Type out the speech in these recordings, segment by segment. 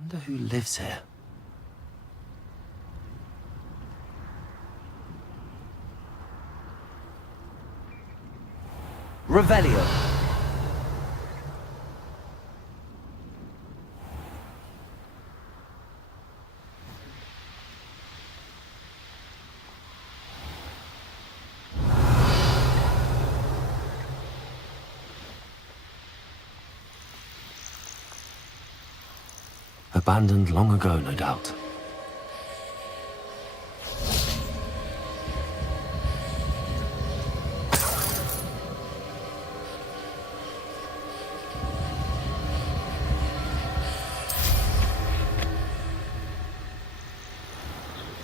Wonder who lives here. Revelio. Abandoned long ago, no doubt.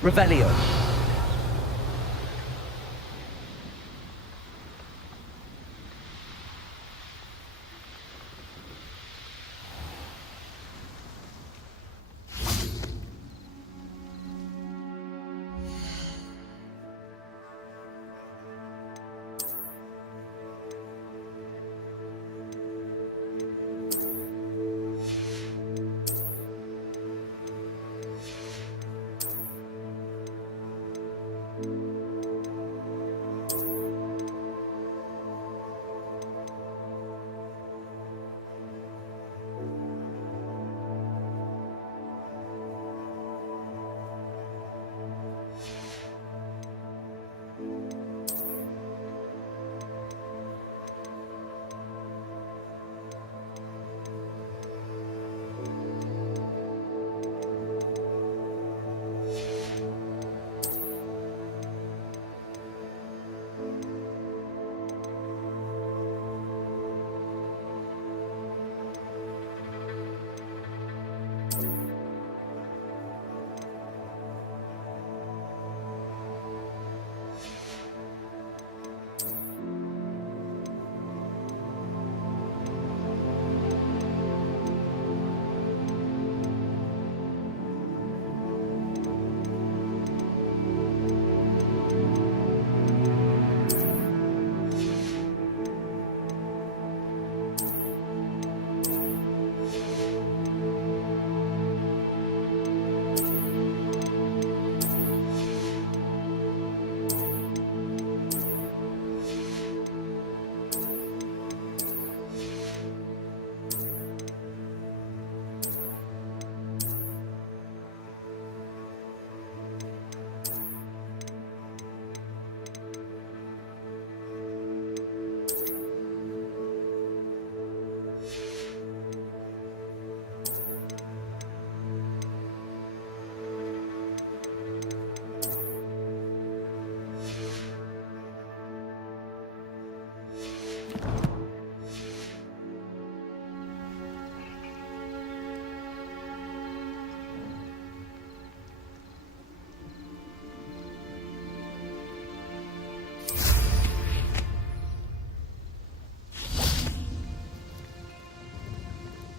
Revelio.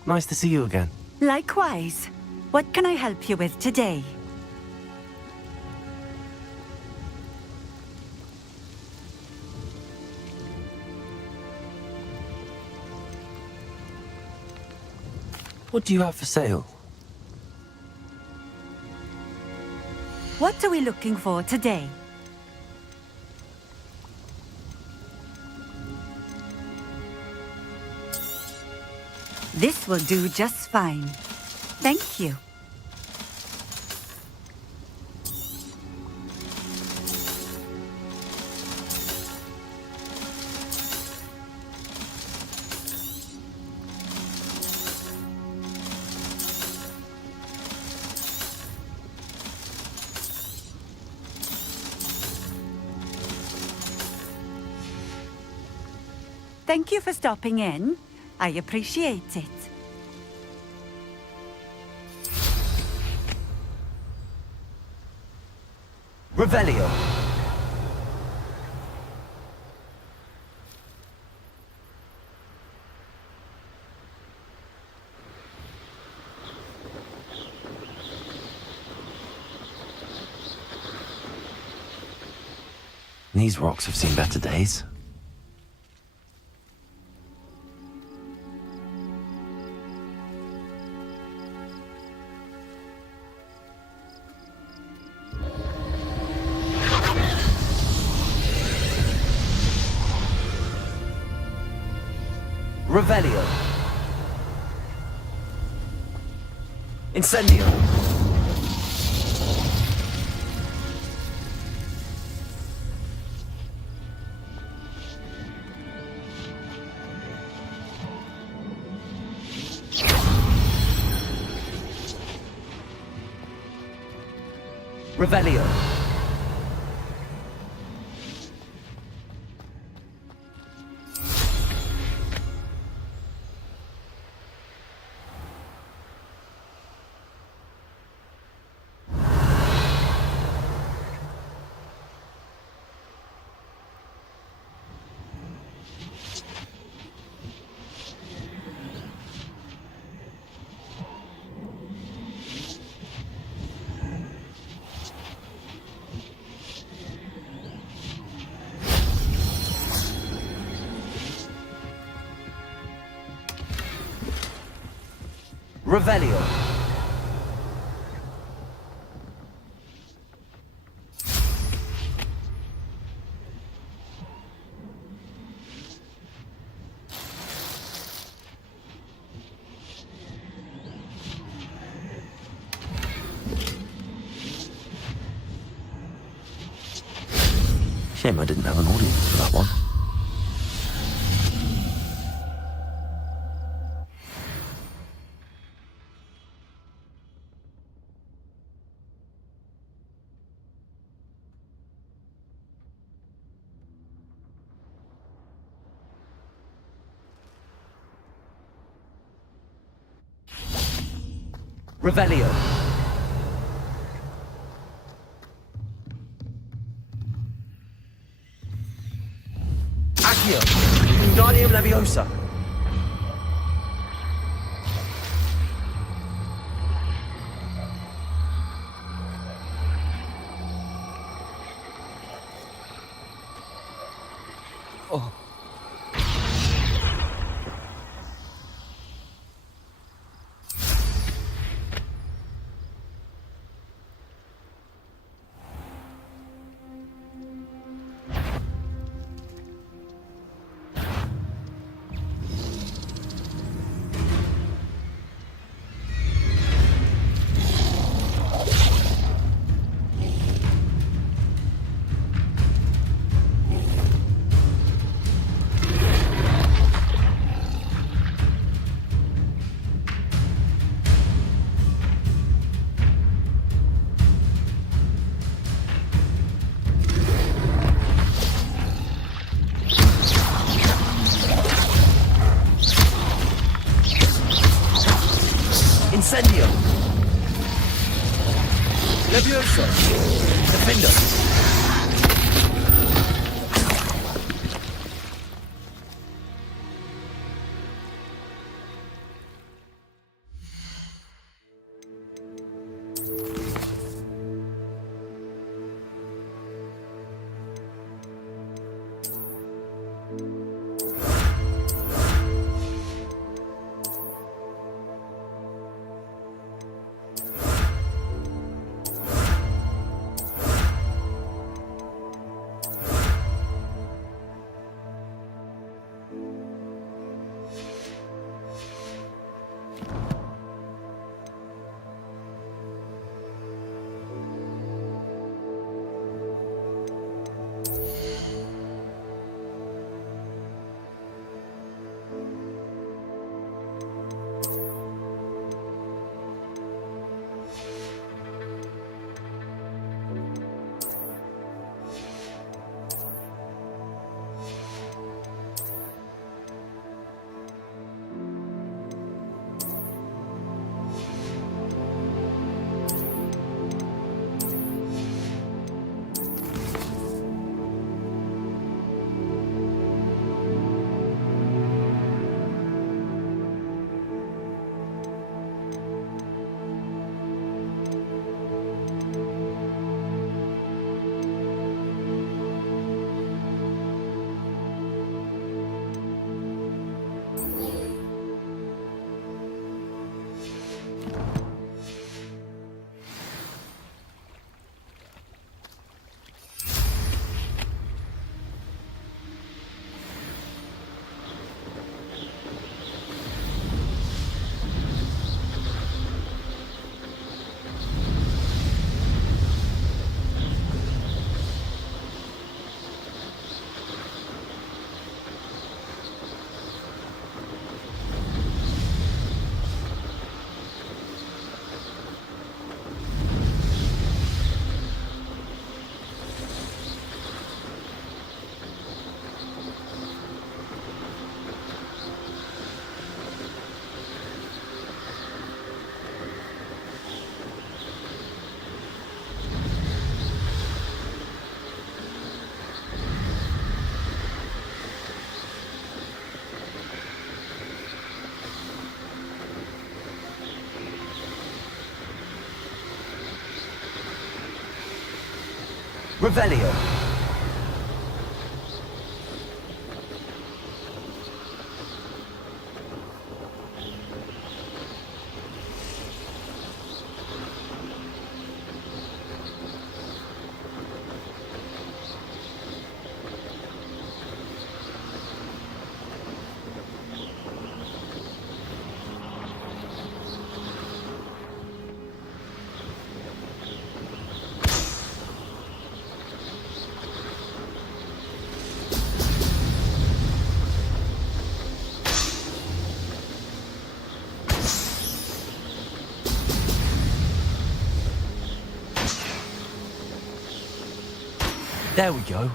Nice to see you again. Likewise. What can I help you with today? What do you have for sale? What are we looking for today? This will do just fine. Thank you. Thank you for stopping in. I appreciate it. Revelio. These rocks have seen better days. Revelio. Incendio. Revelio. Revelio. Shame I didn't have an audience for that one. Revelio. Accio. Wingardium Leviosa. Oh. Incendio. Leviosa. Defender. Revelio. There we go.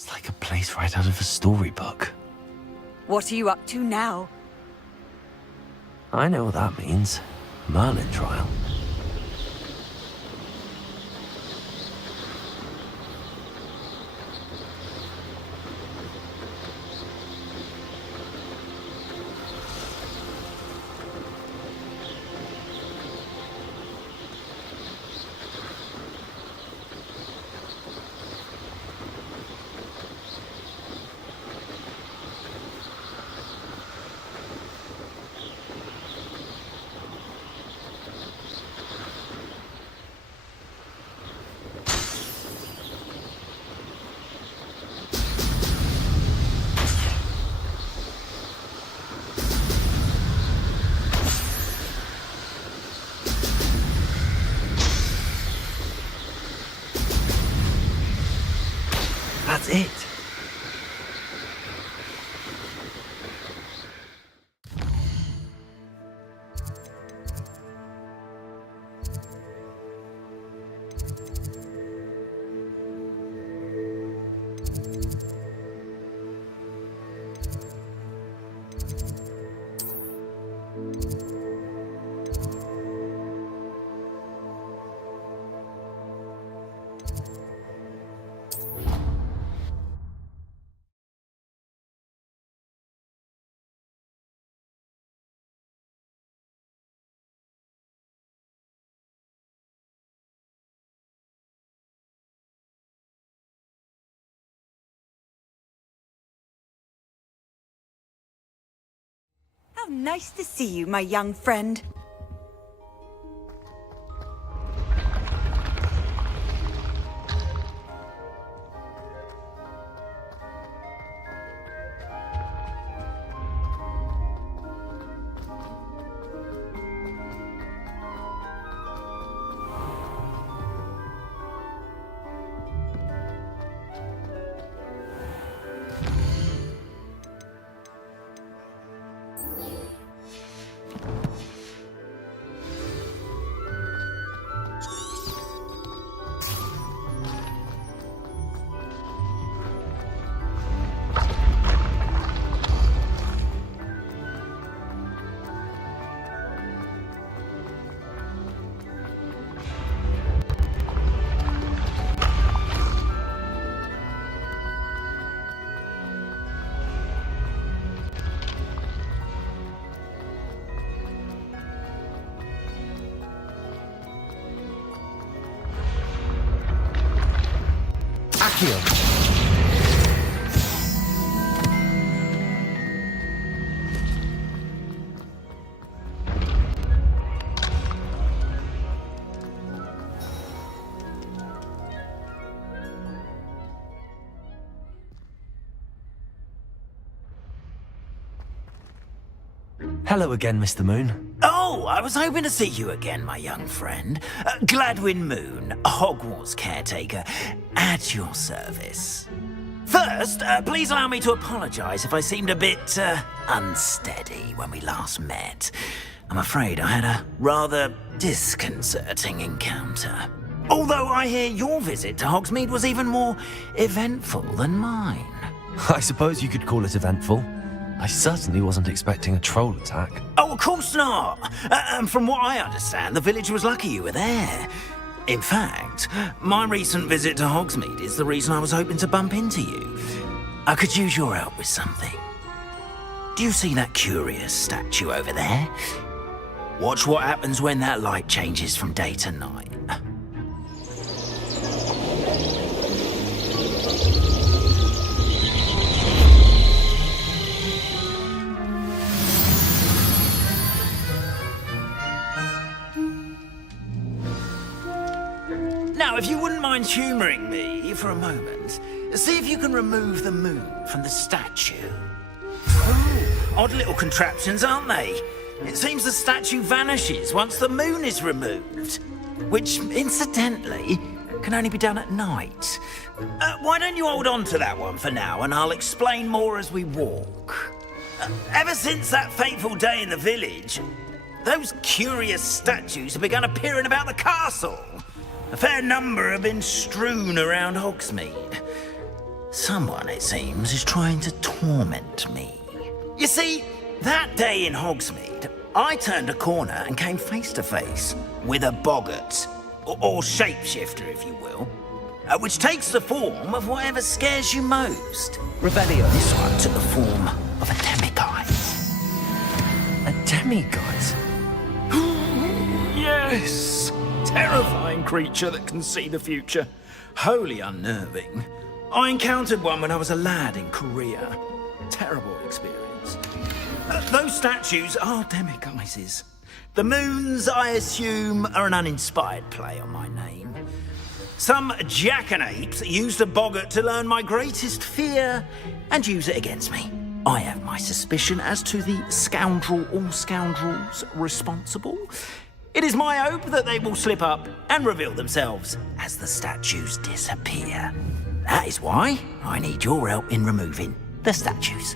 It's like a place right out of a storybook. What are you up to now? I know what that means. Merlin trial. That's it. How nice to see you, my young friend. Accio. Hello again, Mr. Moon. Oh, Oh, I was hoping to see you again, my young friend. Gladwin Moon, Hogwarts caretaker, at your service. First, please allow me to apologise if I seemed a bit unsteady when we last met. I'm afraid I had a rather disconcerting encounter. Although I hear your visit to Hogsmeade was even more eventful than mine. I suppose you could call it eventful. I certainly wasn't expecting a troll attack. Oh, of course not. And from what I understand, the village was lucky you were there. In fact, my recent visit to Hogsmeade is the reason I was hoping to bump into you. I could use your help with something. Do you see that curious statue over there? Watch what happens when that light changes from day to night. Now, if you wouldn't mind humouring me for a moment, see if you can remove the moon from the statue. Ooh, odd little contraptions, aren't they? It seems the statue vanishes once the moon is removed, which, incidentally, can only be done at night. Why don't you hold on to that one for now, and I'll explain more as we walk. Ever since that fateful day in the village, those curious statues have begun appearing about the castle. A fair number have been strewn around Hogsmeade. Someone, it seems, is trying to torment me. You see, that day in Hogsmeade, I turned a corner and came face to face with a boggart, or shapeshifter, if you will, which takes the form of whatever scares you most. Rebellion. This one took the form of a demiguise. A demiguise? Yes! Terrifying creature that can see the future. Wholly unnerving. I encountered one when I was a lad in Korea. Terrible experience. Those statues are demiguises. The moons, I assume, are an uninspired play on my name. Some jackanapes used a boggart to learn my greatest fear and use it against me. I have my suspicion as to the scoundrel or scoundrels responsible. It is my hope that they will slip up and reveal themselves as the statues disappear. That is why I need your help in removing the statues.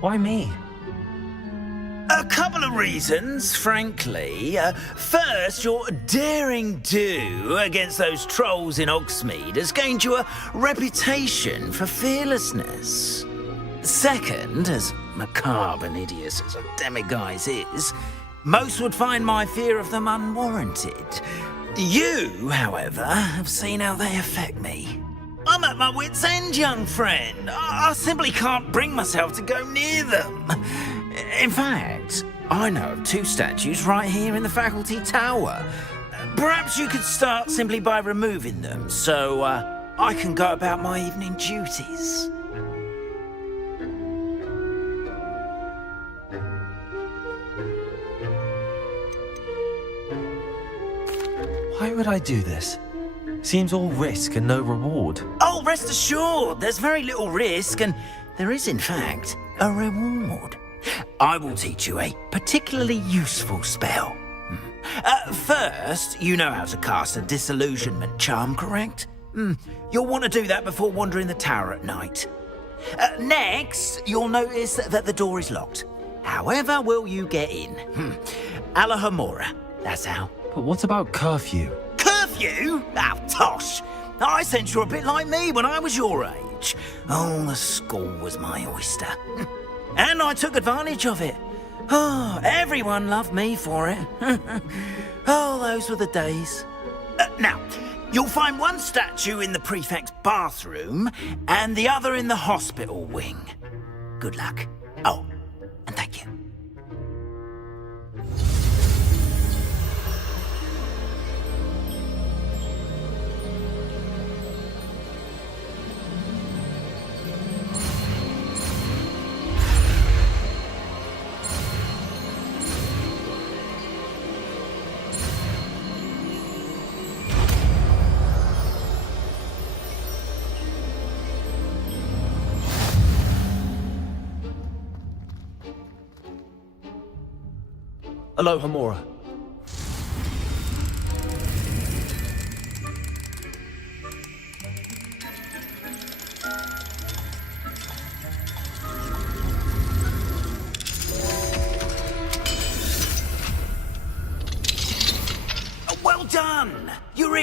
Why me? A couple of reasons, frankly. First, your daring do against those trolls in Hogsmeade has gained you a reputation for fearlessness. Second, as macabre and hideous as a demiguise is, most would find my fear of them unwarranted. You, however, have seen how they affect me. I'm at my wit's end, young friend. I simply can't bring myself to go near them. In fact, I know of two statues right here in the faculty tower. Perhaps you could start simply by removing them, so I can go about my evening duties. Why would I do this? Seems all risk and no reward. Oh, rest assured, there's very little risk, and there is, in fact, a reward. I will teach you a particularly useful spell. First, you know how to cast a disillusionment charm, correct? You'll want to do that before wandering the tower at night. Next, you'll notice that the door is locked. However will you get in? Alahomora, that's how. But what about curfew? Curfew? Oh, tosh. I sense you're a bit like me when I was your age. Oh, the school was my oyster. And I took advantage of it. Oh, everyone loved me for it. Oh, those were the days. Now, you'll find one statue in the prefect's bathroom and the other in the hospital wing. Good luck. Oh, and thank you. Aloha, Mora.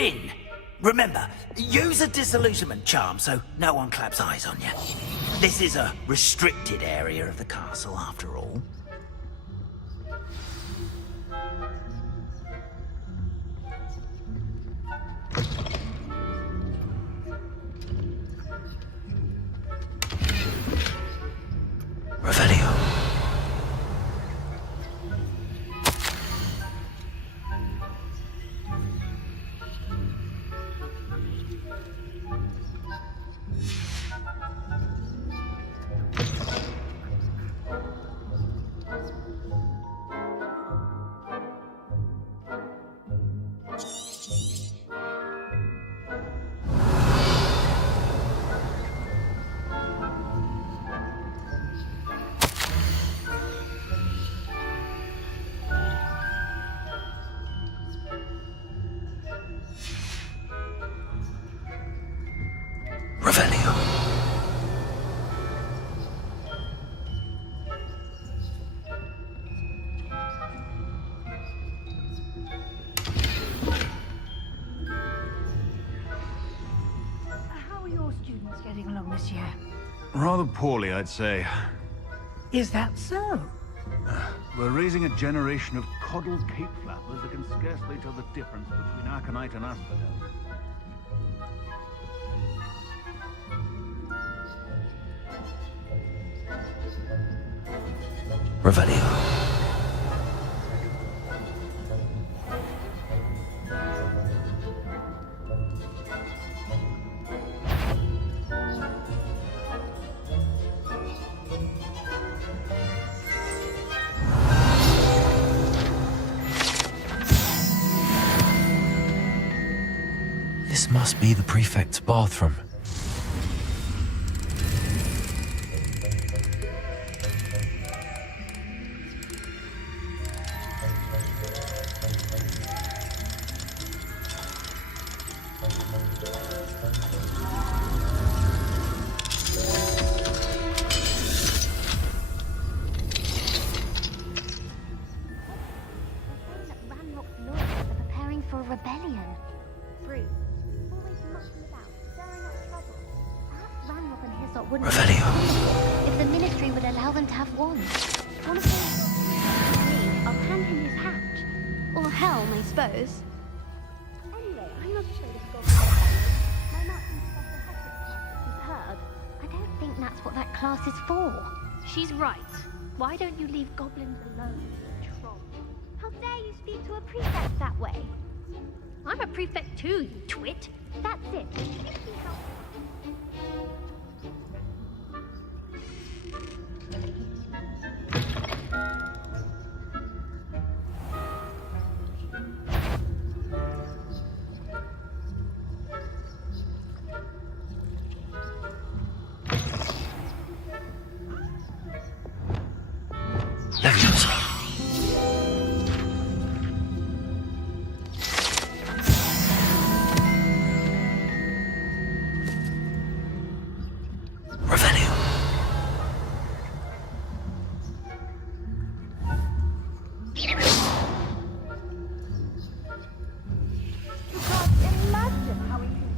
in. Remember, use a disillusionment charm so no one claps eyes on you. This is a restricted area of the castle, after all. Revelio. Revelio. How are your students getting along this year? Rather poorly, I'd say. Is that so? We're raising a generation of coddled cape flappers that can scarcely tell the difference between aconite and asphodel. Revelio. This must be the prefect's bathroom. Preparing for a rebellion. Fruit. Always mucking about, stirring up trouble. Perhaps Ranrock and Hyssop wouldn't Revelio. if the ministry would allow them to have wands. One of those I'll hand him his hatch. Or helm, I suppose. Anyway, I'm not afraid of goblins. My marksman special Hogwarts class is superb. I don't think that's what that class is for. She's right. Why don't you leave goblins alone, troll? How dare you speak to a prefect that way? I'm a prefect too, you twit. That's it. You see how Leviosa. Revelio.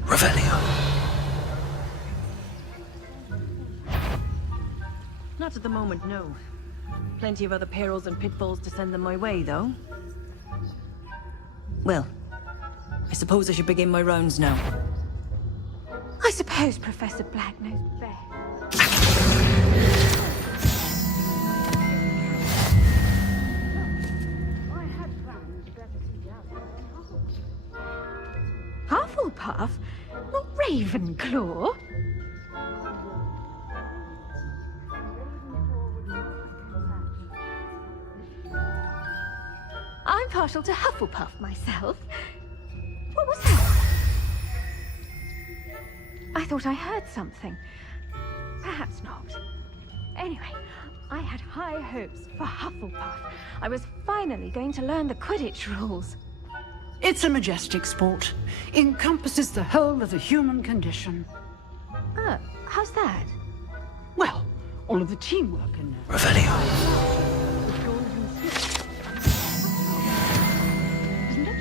Revelio. Not at the moment, no. Plenty of other perils and pitfalls to send them my way, though. Well, I suppose I should begin my rounds now. I suppose Professor Black knows best. Hufflepuff? Not Ravenclaw? I'm partial to Hufflepuff myself. What was that? I thought I heard something. Perhaps not. Anyway, I had high hopes for Hufflepuff. I was finally going to learn the Quidditch rules. It's a majestic sport. Encompasses the whole of the human condition. Oh, how's that? Well, all of the teamwork and Revelio. isn't it?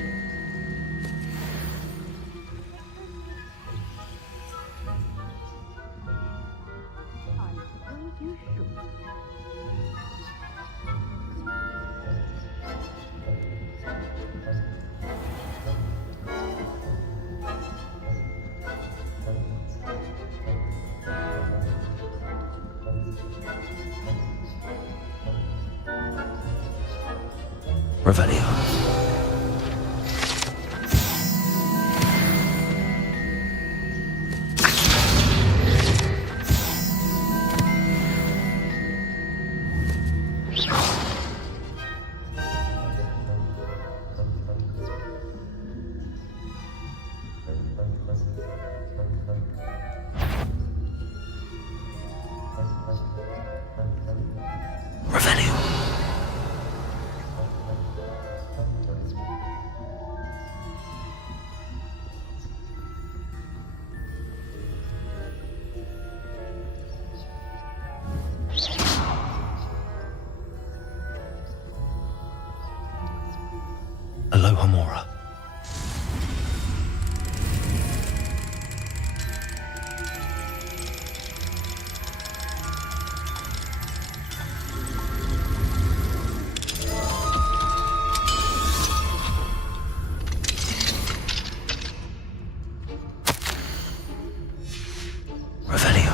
Revelio. Revelio. Aloha Mora. Revelio.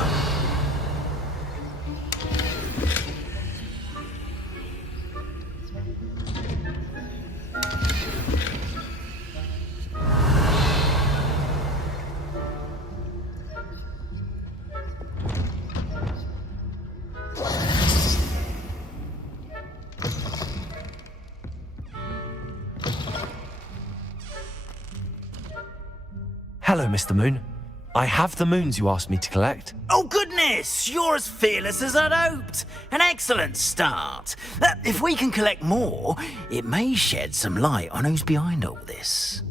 Hello, Mr. Moon. I have the moons you asked me to collect. Oh, goodness! You're as fearless as I'd hoped. An excellent start. If we can collect more, it may shed some light on who's behind all this.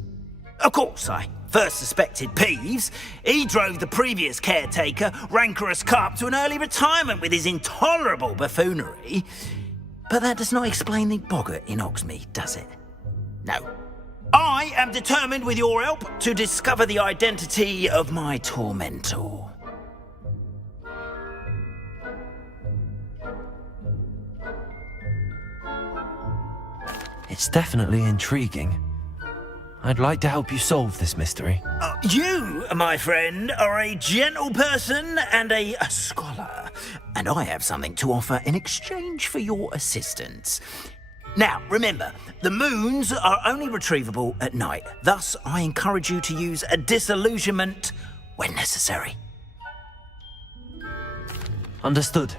Of course, I first suspected Peeves. He drove the previous caretaker, Rancorous Carp, to an early retirement with his intolerable buffoonery. But that does not explain the boggart in Hogsmeade, does it? No. I am determined, with your help, to discover the identity of my tormentor. It's definitely intriguing. I'd like to help you solve this mystery. You, my friend, are a gentle person and a scholar, and I have something to offer in exchange for your assistance. Now, remember, the moons are only retrievable at night. Thus, I encourage you to use a disillusionment when necessary. Understood.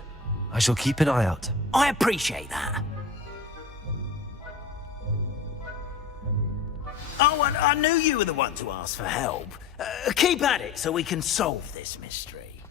I shall keep an eye out. I appreciate that. Oh, and I knew you were the one to ask for help. Keep at it so we can solve this mystery.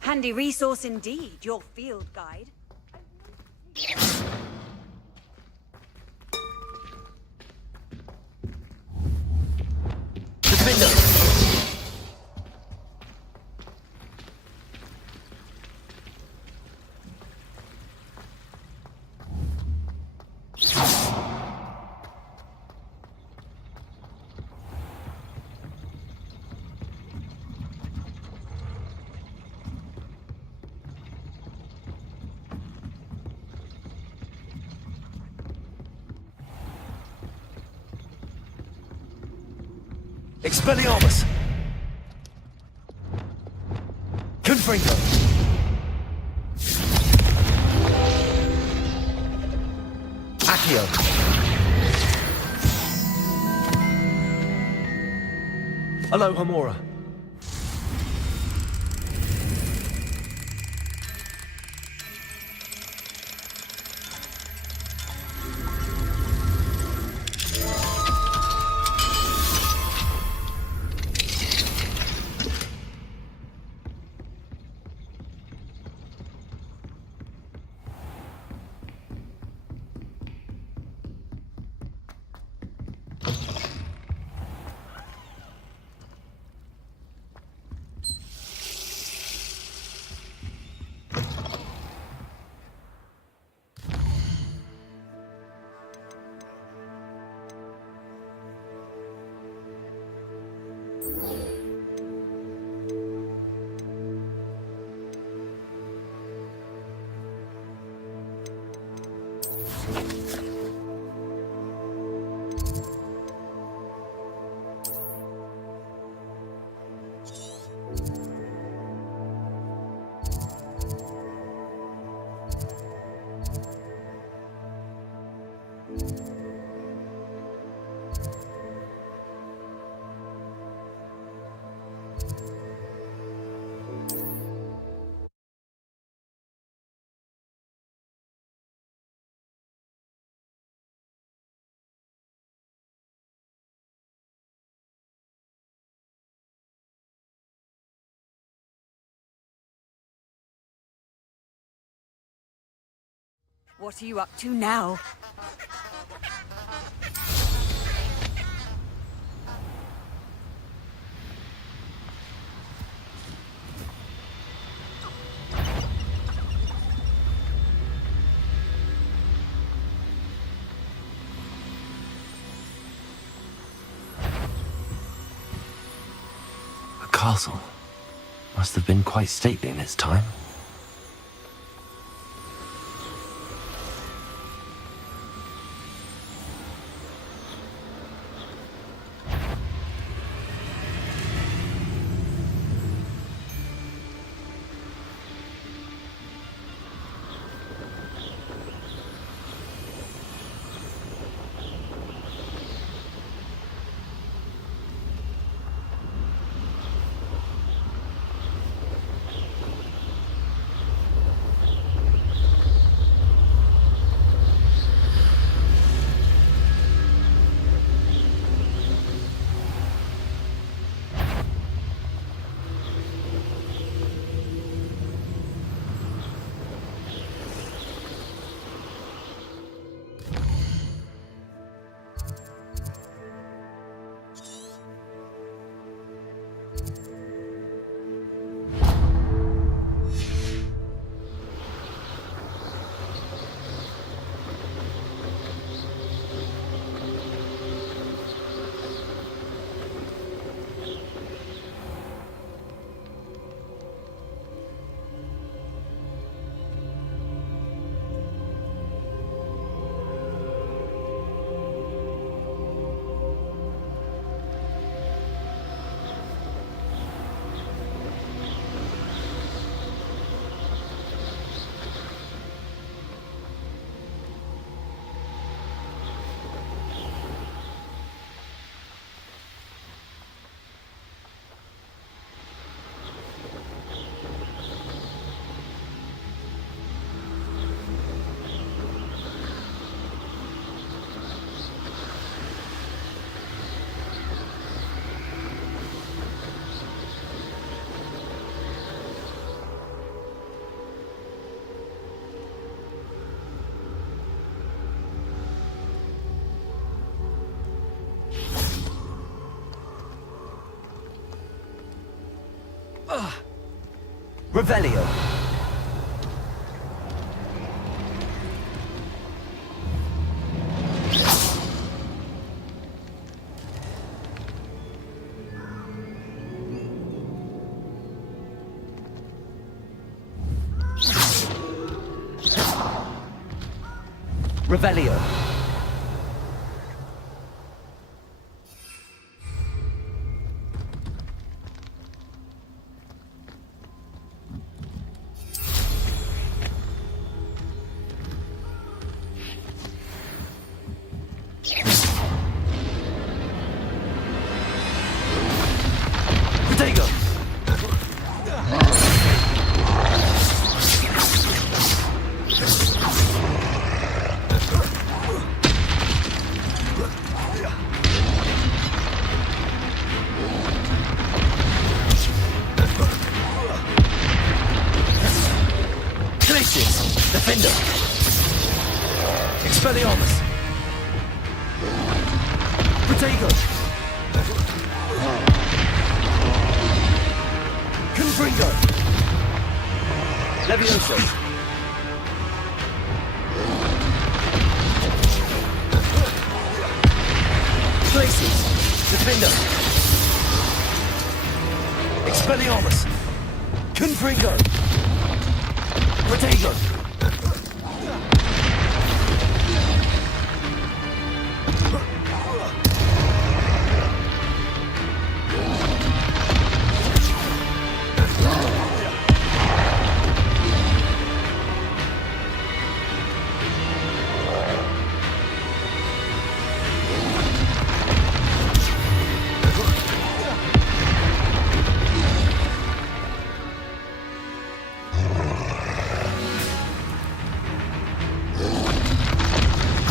Handy resource indeed, your field guide. Expelliarmus! Confringo! Accio! Aloha Mora! What are you up to now? A castle. Must have been quite stately in its time. Revelio. Revelio. Potato. Glacius, Defender. Expelliarmus. Potato. Confringo. Levioso. Glacius, Defender. Expelliarmus. Confringo. Potato.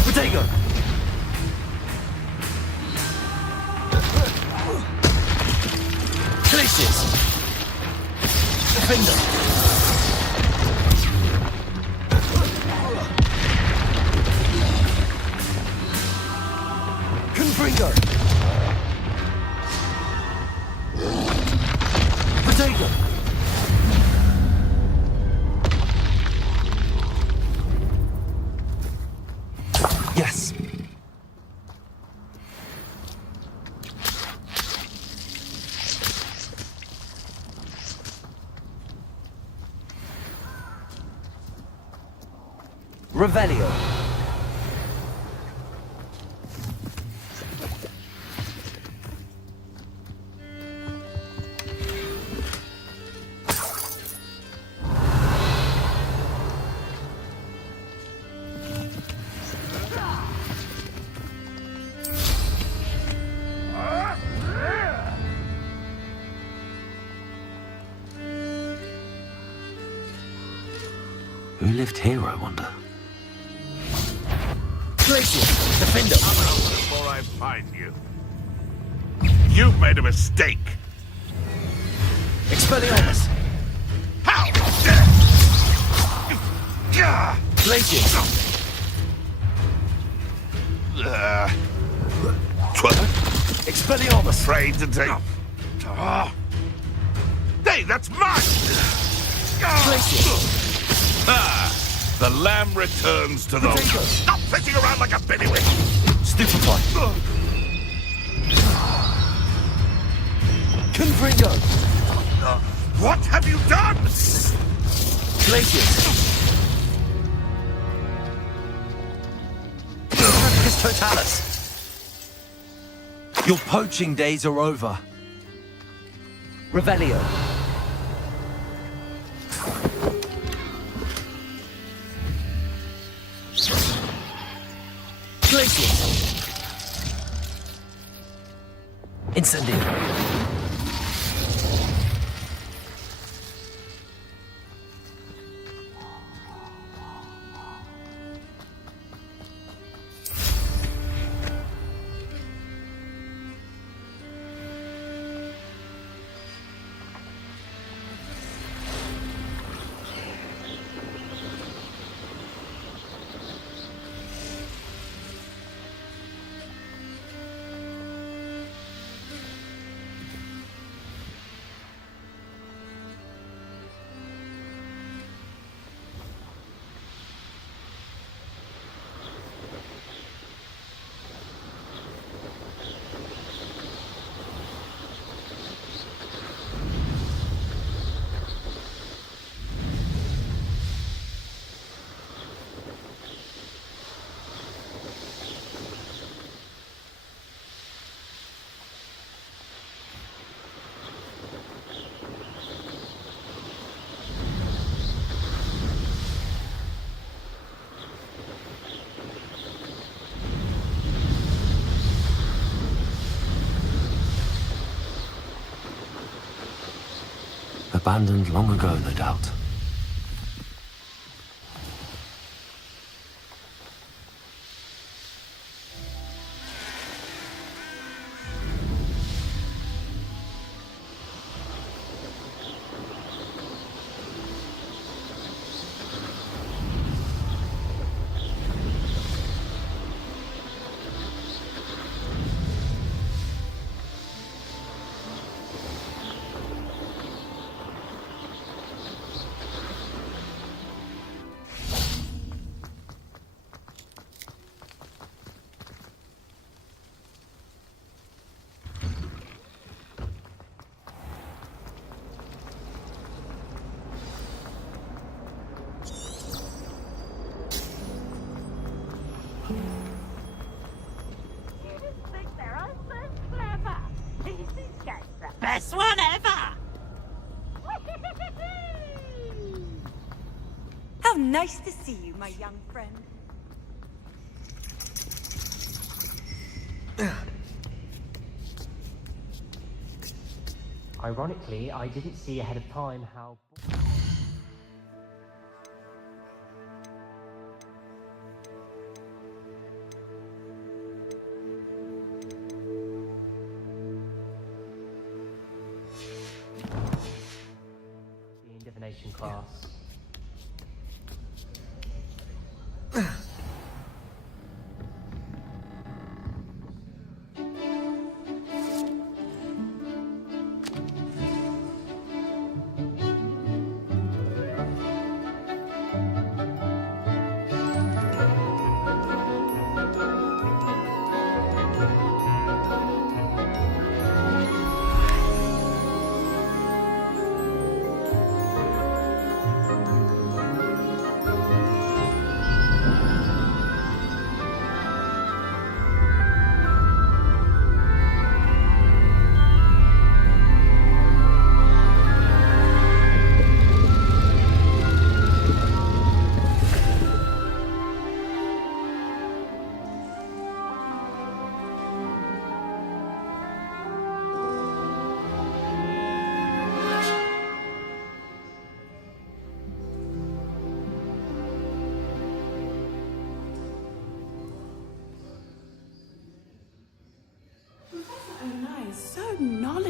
Potato. Glacius. Defender. Confringo! Potato! Yes! Revelio. Who lived here, I wonder? Glacier! Defender! Come out before I find you. You've made a mistake. Expelliarmus! How dare! Glacier! Expelliarmus! Afraid to take... Hey, that's mine! Glacier! The lamb returns to the... Stop fishing around like a biddiwig! Stupefy! Confringo! What have you done? Glaciers! His Totalis! Your poaching days are over. Revelio. Glaciers! Incendio. Abandoned long ago, no doubt. Best one ever! How nice to see you, my young friend. Ironically, I didn't see ahead of time how... the divination class.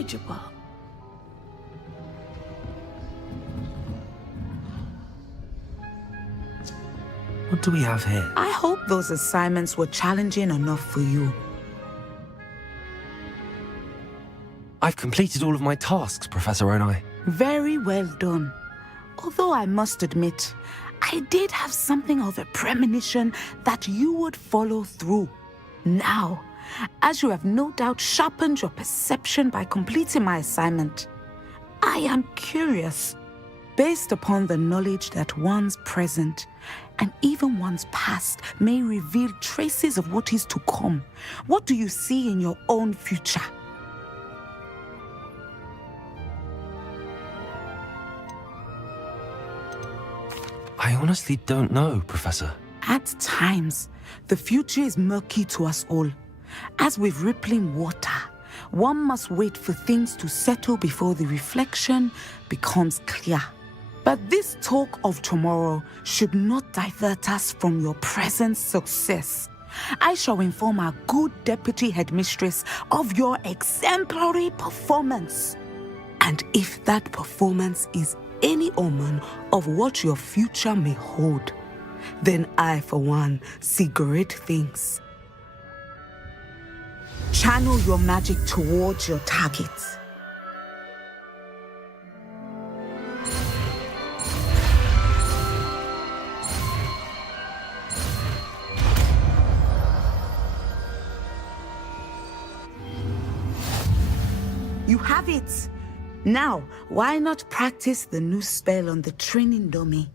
manageable. What do we have here? I hope those assignments were challenging enough for you. I've completed all of my tasks, Professor Onai. Very well done. Although I must admit, I did have something of a premonition that you would follow through. Now, as you have no doubt sharpened your perception by completing my assignment, I am curious, based upon the knowledge that one's present and even one's past may reveal traces of what is to come. What do you see in your own future? I honestly don't know, Professor. At times, the future is murky to us all. As with rippling water, one must wait for things to settle before the reflection becomes clear. But this talk of tomorrow should not divert us from your present success. I shall inform our good deputy headmistress of your exemplary performance. And if that performance is any omen of what your future may hold, then I, for one, see great things. Channel your magic towards your targets. You have it! Now, why not practice the new spell on the training dummy?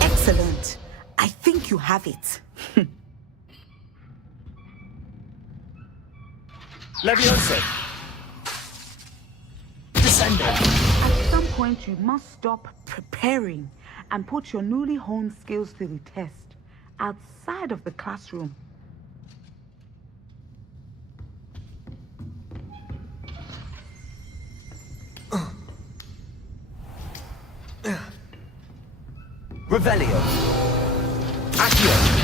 Excellent. I think you have it. Leviosa. Descendo. At some point, you must stop preparing and put your newly honed skills to the test outside of the classroom. Revelio. Accio.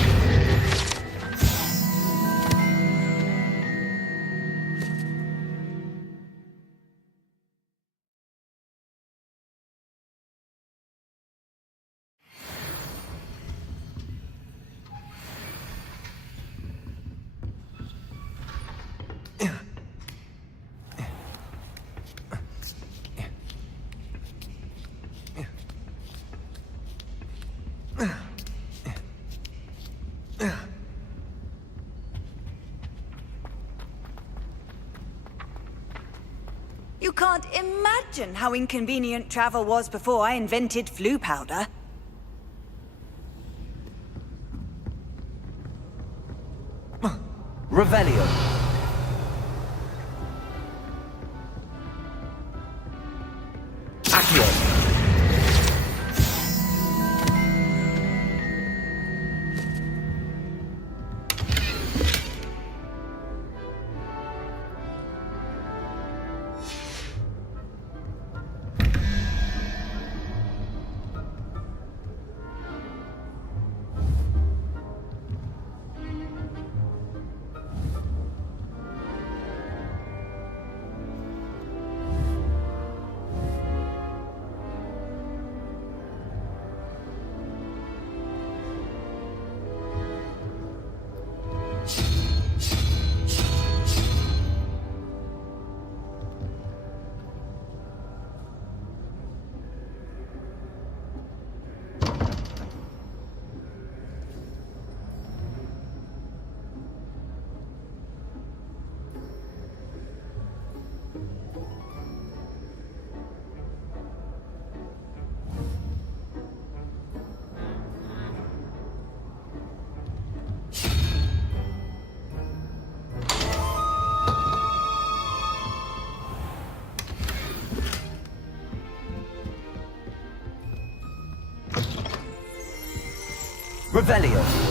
You can't imagine how inconvenient travel was before I invented flu powder. Revelio. Accio. Revelio.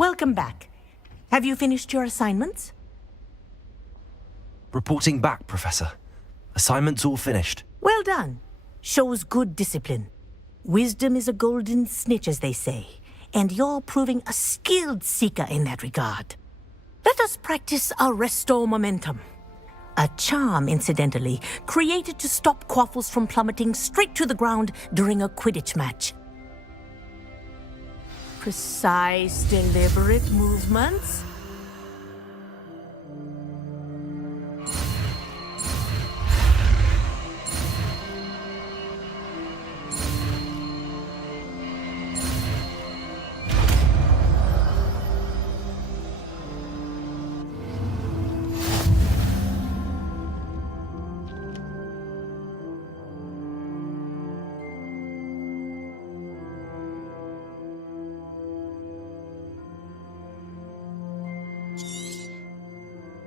Welcome back. Have you finished your assignments? Reporting back, Professor. Assignments all finished. Well done. Shows good discipline. Wisdom is a golden snitch, as they say, and you're proving a skilled seeker in that regard. Let us practice our restore momentum. A charm, incidentally, created to stop quaffles from plummeting straight to the ground during a Quidditch match. Precise, deliberate movements.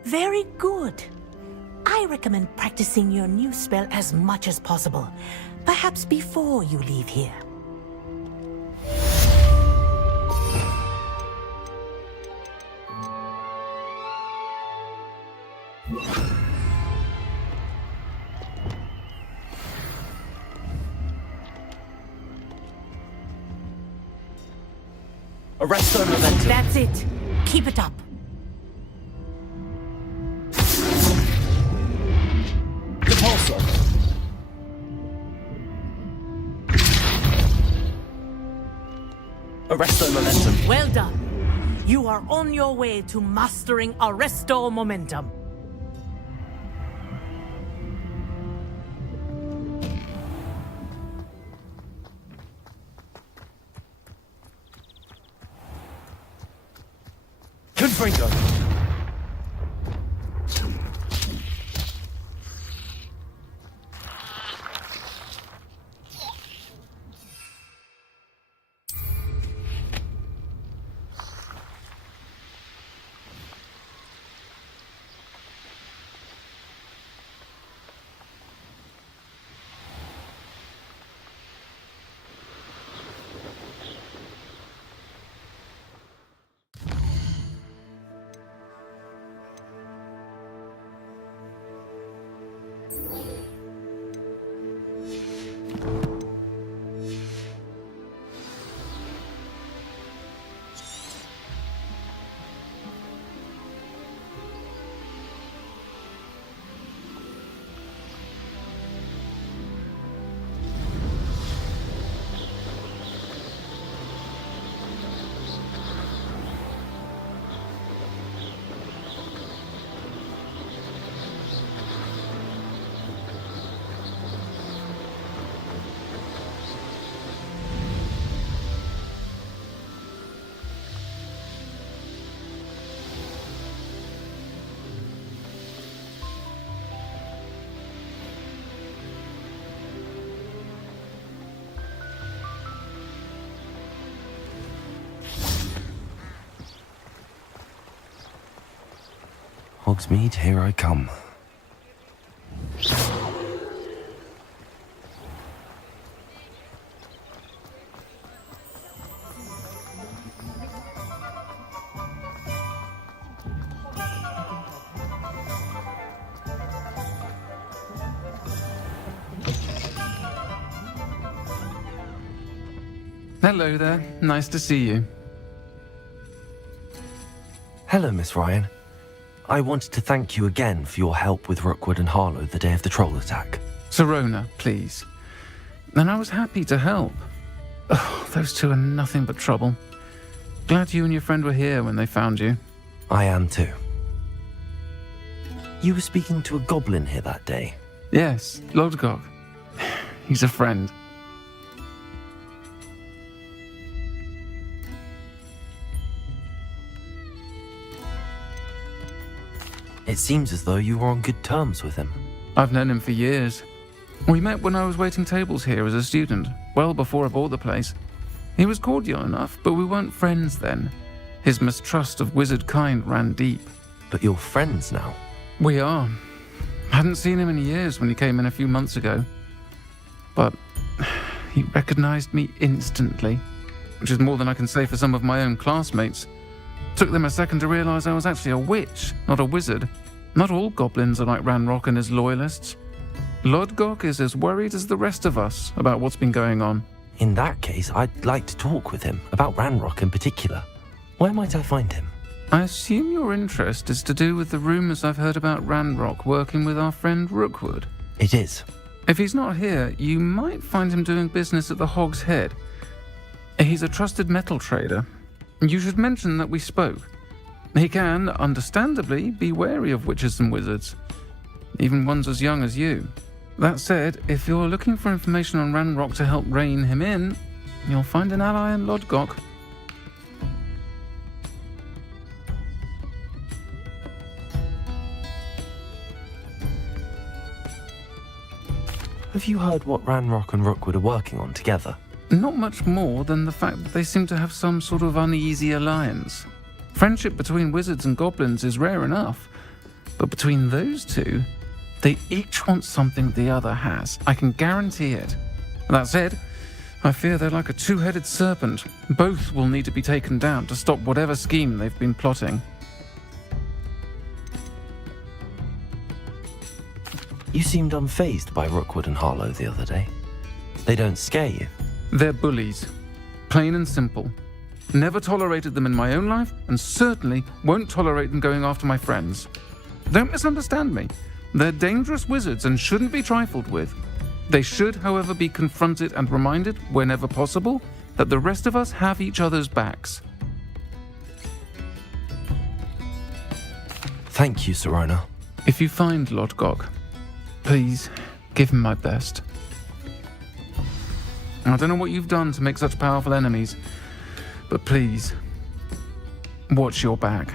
Very good. I recommend practicing your new spell as much as possible, perhaps before you leave here. Arresto momentum. That's it. Keep it up. Repulsor. Arresto momentum. Well done. You are on your way to mastering Arresto Momentum. Confringo. Hogsmeade, here I come. Hello there. Nice to see you. Hello, Miss Ryan. I wanted to thank you again for your help with Rookwood and Harlow the day of the troll attack. Serona, please. And I was happy to help. Oh, those two are nothing but trouble. Glad you and your friend were here when they found you. I am too. You were speaking to a goblin here that day? Yes, Lodgok. He's a friend. It seems as though you were on good terms with him. I've known him for years. We met when I was waiting tables here as a student, well before I bought the place. He was cordial enough, but we weren't friends then. His mistrust of wizard kind ran deep. But you're friends now? We are. Hadn't seen him in years when he came in a few months ago. But he recognized me instantly, which is more than I can say for some of my own classmates. Took them a second to realize I was actually a witch, not a wizard. Not all goblins are like Ranrock and his loyalists. Lodgok is as worried as the rest of us about what's been going on. In that case, I'd like to talk with him, about Ranrock in particular. Where might I find him? I assume your interest is to do with the rumours I've heard about Ranrock working with our friend Rookwood. It is. If he's not here, you might find him doing business at the Hog's Head. He's a trusted metal trader. You should mention that we spoke. He can, understandably, be wary of witches and wizards, even ones as young as you. That said, if you're looking for information on Ranrock to help rein him in, you'll find an ally in Lodgok. Have you heard what Ranrock and Rookwood are working on together? Not much more than the fact that they seem to have some sort of uneasy alliance. Friendship between wizards and goblins is rare enough, but between those two, they each want something the other has. I can guarantee it. That said, I fear they're like a two-headed serpent. Both will need to be taken down to stop whatever scheme they've been plotting. You seemed unfazed by Rookwood and Harlow the other day. They don't scare you. They're bullies. Plain and simple. Never tolerated them in my own life, and certainly won't tolerate them going after my friends. Don't misunderstand me. They're dangerous wizards and shouldn't be trifled with. They should, however, be confronted and reminded, whenever possible, that the rest of us have each other's backs. Thank you, Serona. If you find Lodgok, please give him my best. I don't know what you've done to make such powerful enemies, but please, watch your back.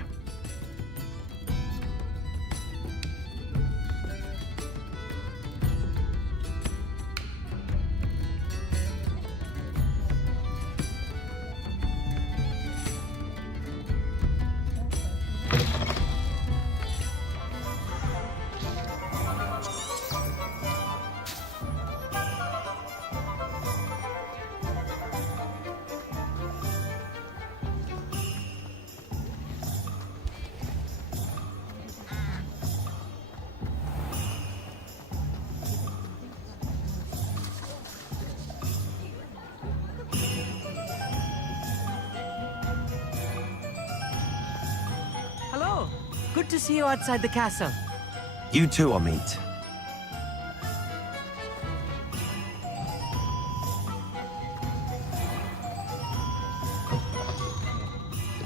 Hello. Good to see you outside the castle. You too, Amit.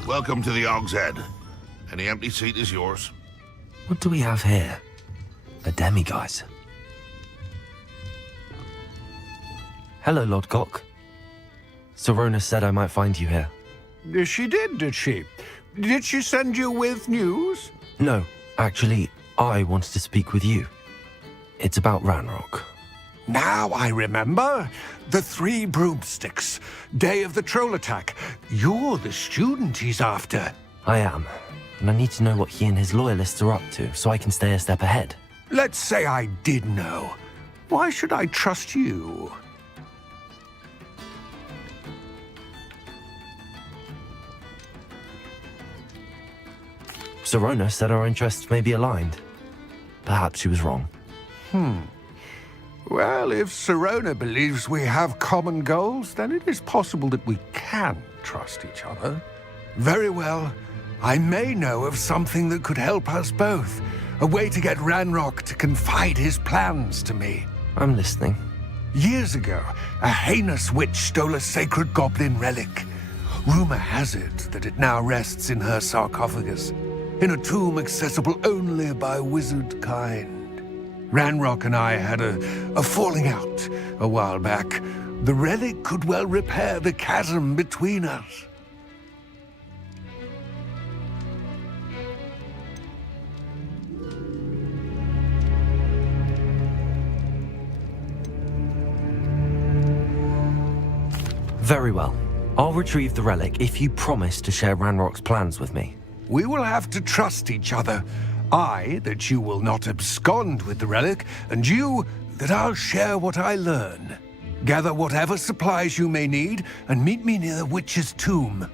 Welcome to the Hog's Head. Any empty seat is yours. What do we have here? A demiguise. Hello, Lodgok. Serona said I might find you here. She did she? Did she send you with news? No, actually, I wanted to speak with you. It's about Ranrock. Now I remember. The 3 broomsticks. Day of the troll attack. You're the student he's after. I am, and I need to know what he and his loyalists are up to so I can stay a step ahead. Let's say I did know. Why should I trust you? Serona said our interests may be aligned. Perhaps she was wrong. Well, if Serona believes we have common goals, then it is possible that we can trust each other. Very well. I may know of something that could help us both. A way to get Ranrock to confide his plans to me. I'm listening. Years ago, a heinous witch stole a sacred goblin relic. Rumor has it that it now rests in her sarcophagus, in a tomb accessible only by wizard kind. Ranrock and I had a falling out a while back. The relic could well repair the chasm between us. Very well. I'll retrieve the relic if you promise to share Ranrock's plans with me. We will have to trust each other. I, that you will not abscond with the relic, and you, that I'll share what I learn. Gather whatever supplies you may need, and meet me near the witch's tomb.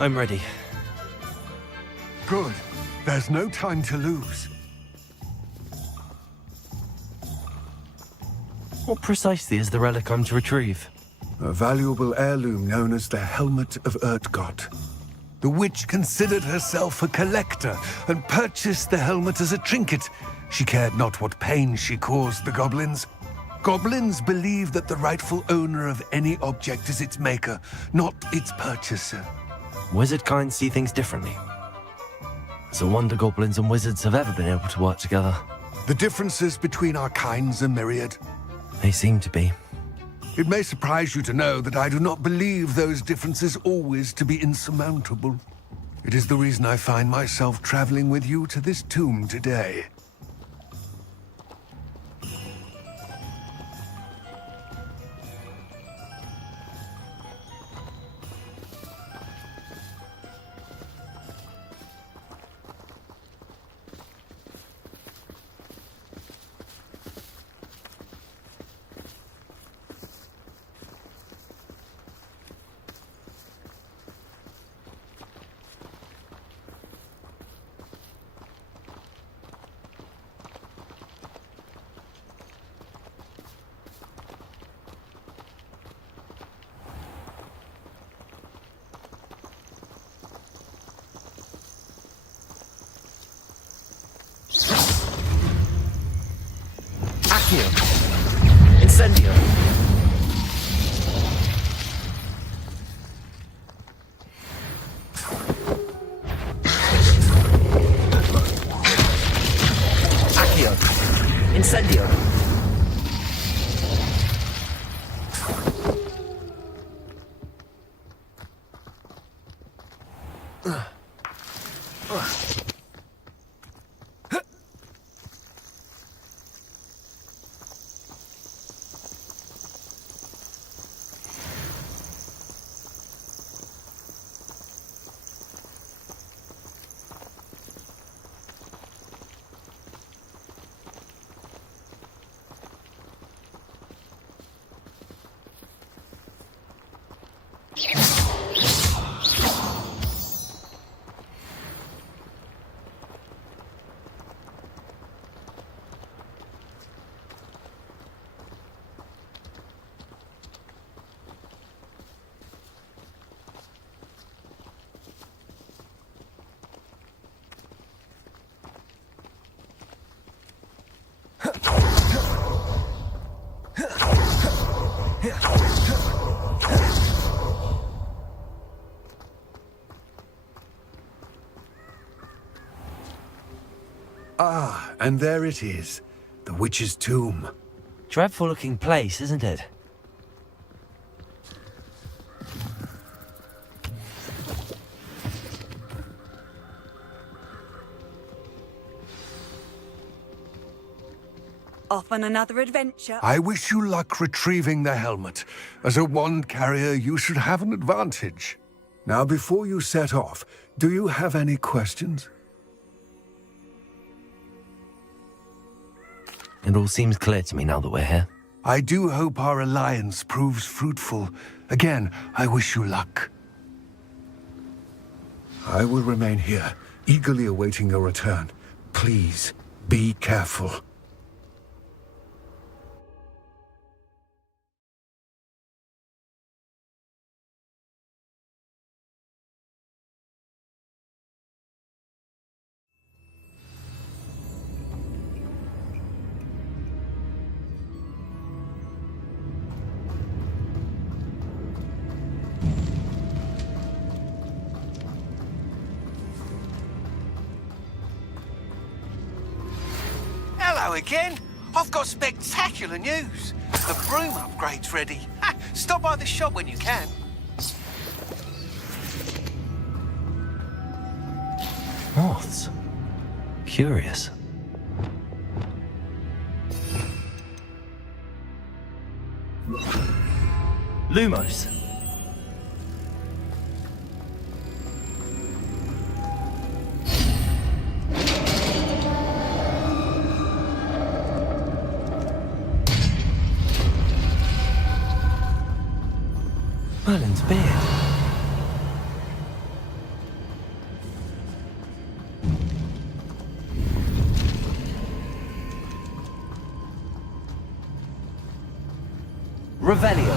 I'm ready. Good. There's no time to lose. What precisely is the relic I'm to retrieve? A valuable heirloom known as the Helmet of Urtgott. The witch considered herself a collector and purchased the helmet as a trinket. She cared not what pain she caused the goblins. Goblins believe that the rightful owner of any object is its maker, not its purchaser. Wizard kind see things differently. It's a wonder goblins and wizards have ever been able to work together. The differences between our kinds are myriad. They seem to be. It may surprise you to know that I do not believe those differences always to be insurmountable. It is the reason I find myself traveling with you to this tomb today. Incendio! Accio! Incendio! Ah, and there it is. The witch's tomb. Dreadful looking place, isn't it? Off on another adventure. I wish you luck retrieving the helmet. As a wand carrier, you should have an advantage. Now, before you set off, do you have any questions? It all seems clear to me now that we're here. I do hope our alliance proves fruitful. Again, I wish you luck. I will remain here, eagerly awaiting your return. Please, be careful. Hello again. I've got spectacular news. The broom upgrade's ready. Ha, stop by the shop when you can. Moths? Curious. Lumos. Merlin's beard. Revelio.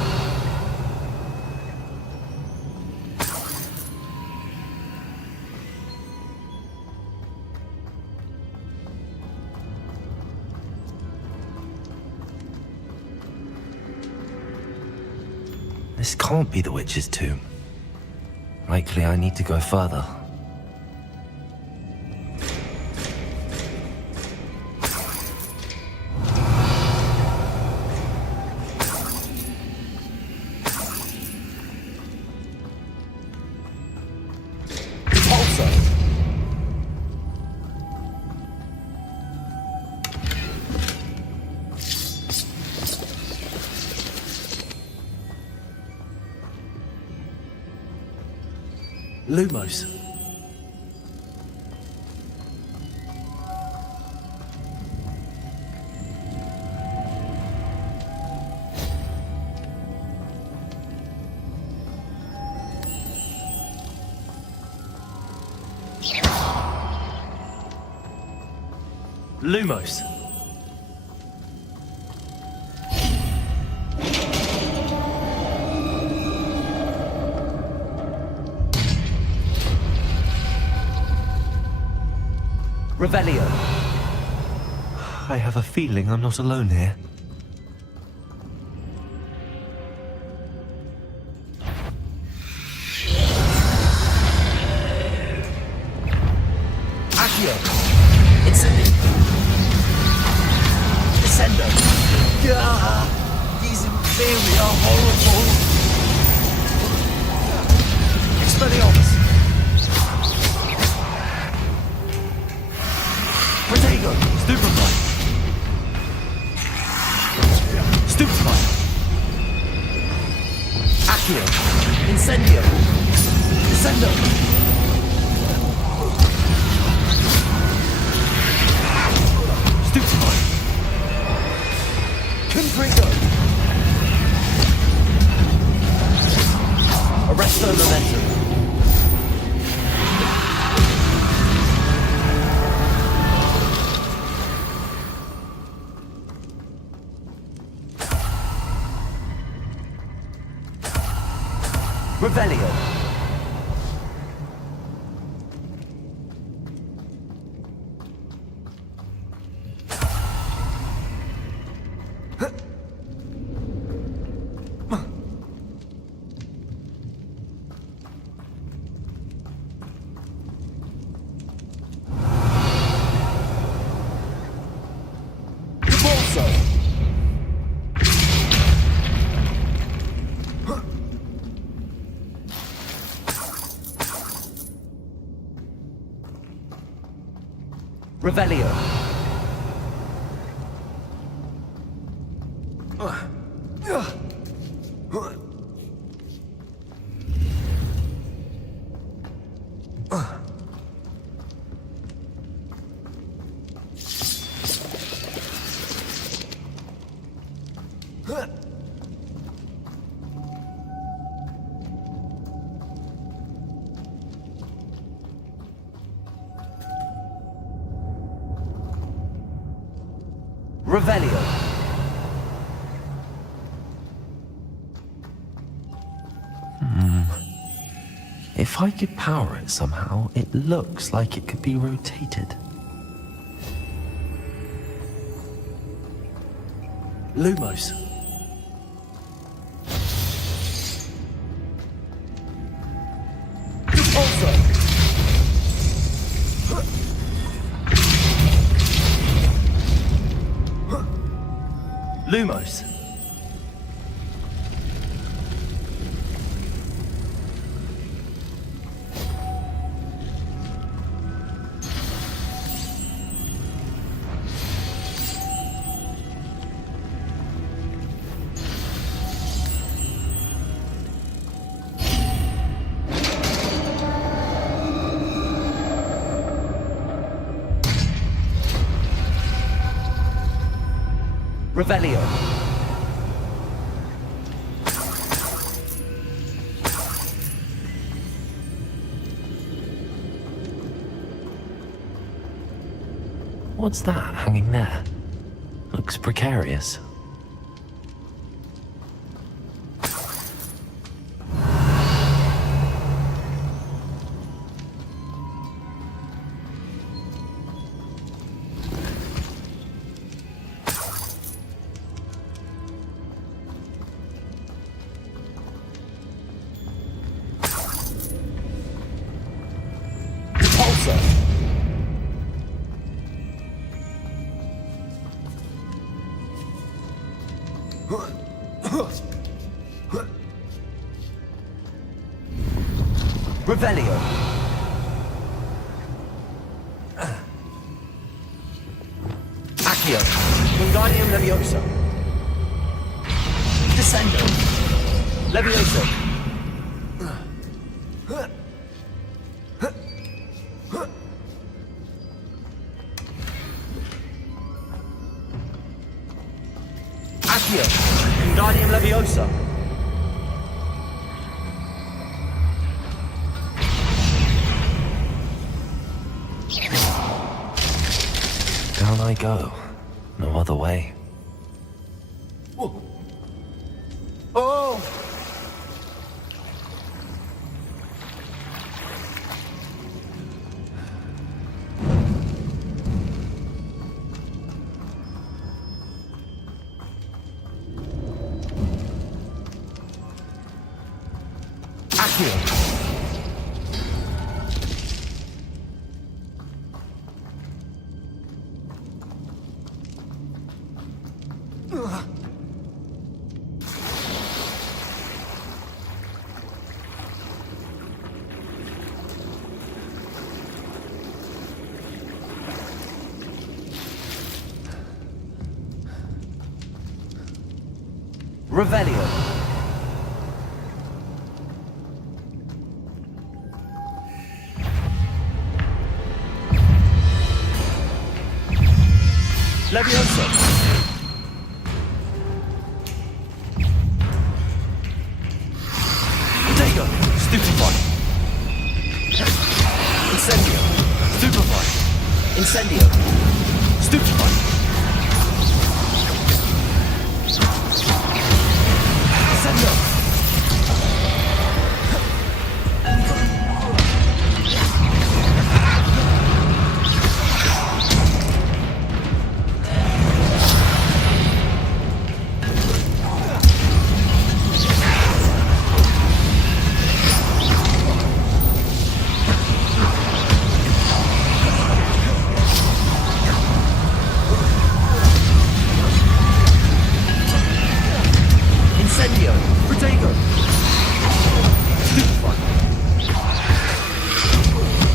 This can't be the witch's tomb. Likely I need to go further. Lumos. Lumos. Revelio. I have a feeling I'm not alone here. Accio. Incendio. Descendo. Gah! These inferi are horrible. Expelliarmus. Protego! Stupefy! Stupefy! Accio! Incendio! Descendo! Stupefy! Confringo! Arresto Momentum! Revelio. Revelio. Revelio. If I could power it somehow, it looks like it could be rotated. Lumos. Lumos. Revelio. What's that hanging there? Looks precarious. Leviosa! Revelio! Accio! Wingardium Leviosa! Descendo! Leviosa! Accio! Wingardium Leviosa! Down I go. No other way. Oh! Accio! Revelio. Leviosa. Potato. Stupefy. Incendio. Stupefy. Incendio. Stupefy. Incendio. Incendio! Protego! Stupefy!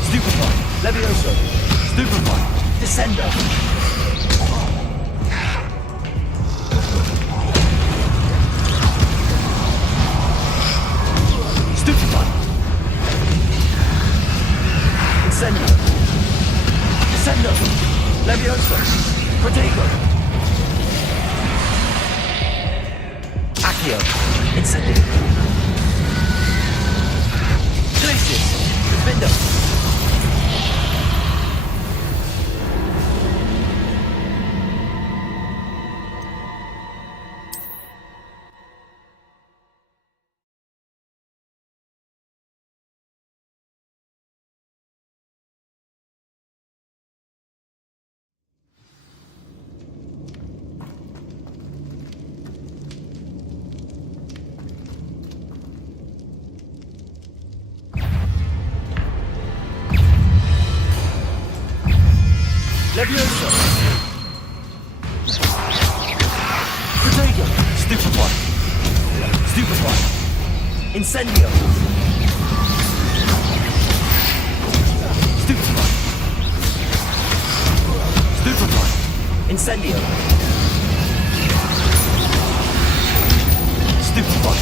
Stupefy! Levioso! Stupefy! Descendo! Stupefy! Incendio! Descendo! Levioso! Protego! Accio! Incendio! Glacius! Defendo! Leviosa! Protego! Stupefy! Stupefy! Incendio! Stupefy! Stupefy! Incendio! Stupefy!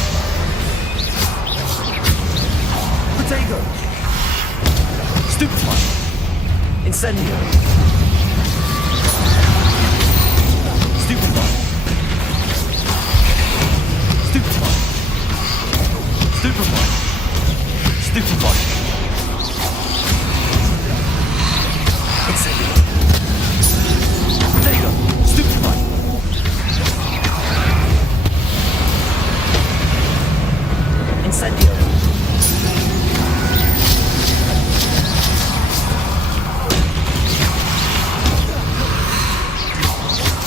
Protego! Stupefy! Incendio! Stupefy! Stupefy! Stupefy! Stupefy! Incendio! Protego! Stupefy! Incendio!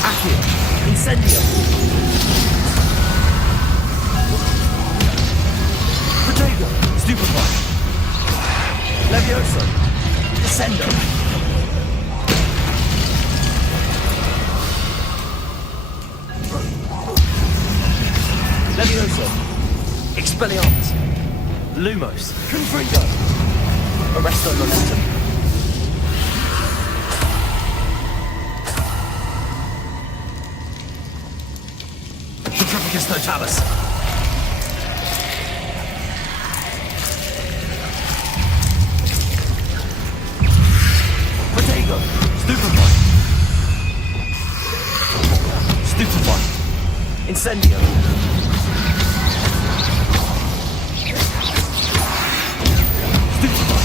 Accio! Incendio! Protego! Stupefy! Incendio! Levioso! Expelliarmus! Lumos! Confringo! Arresto Momentum! Petrificus Totalis! Protego! Stupefy! Stupefy! Incendio! Stupefy!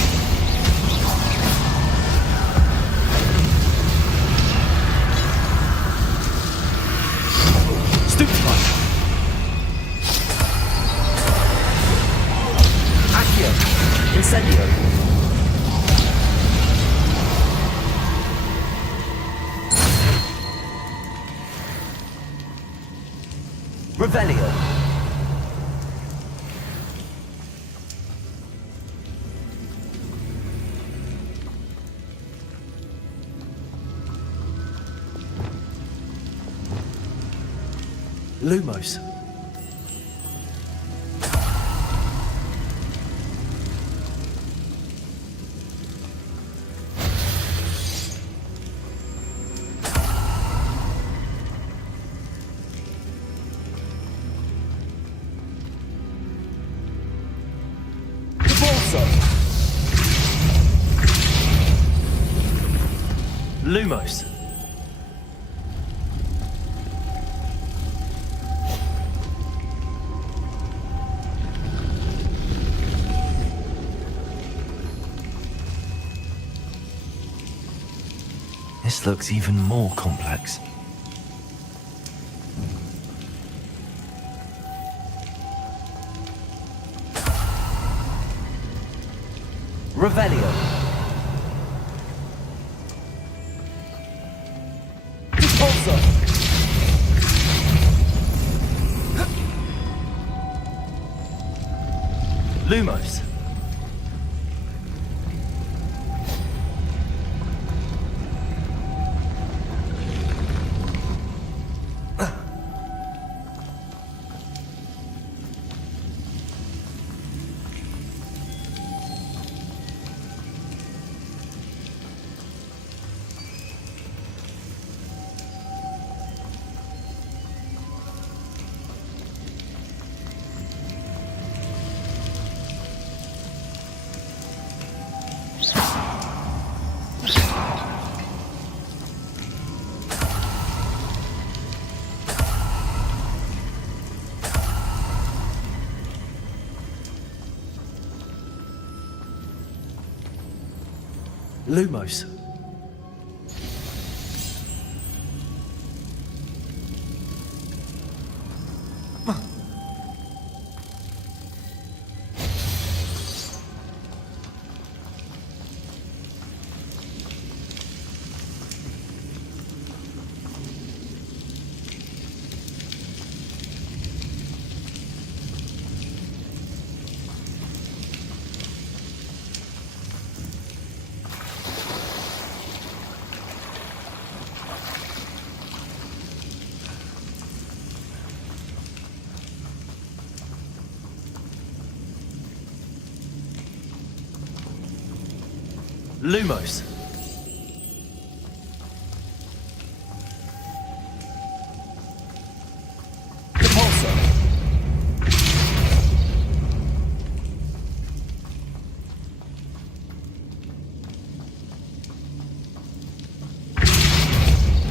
Stupefy! Accio! Incendio! Revelio! Lumos. Lumos. This looks even more complex. Revelio. Repulsor. Lumos. Lumos. Lumos. Repulsor.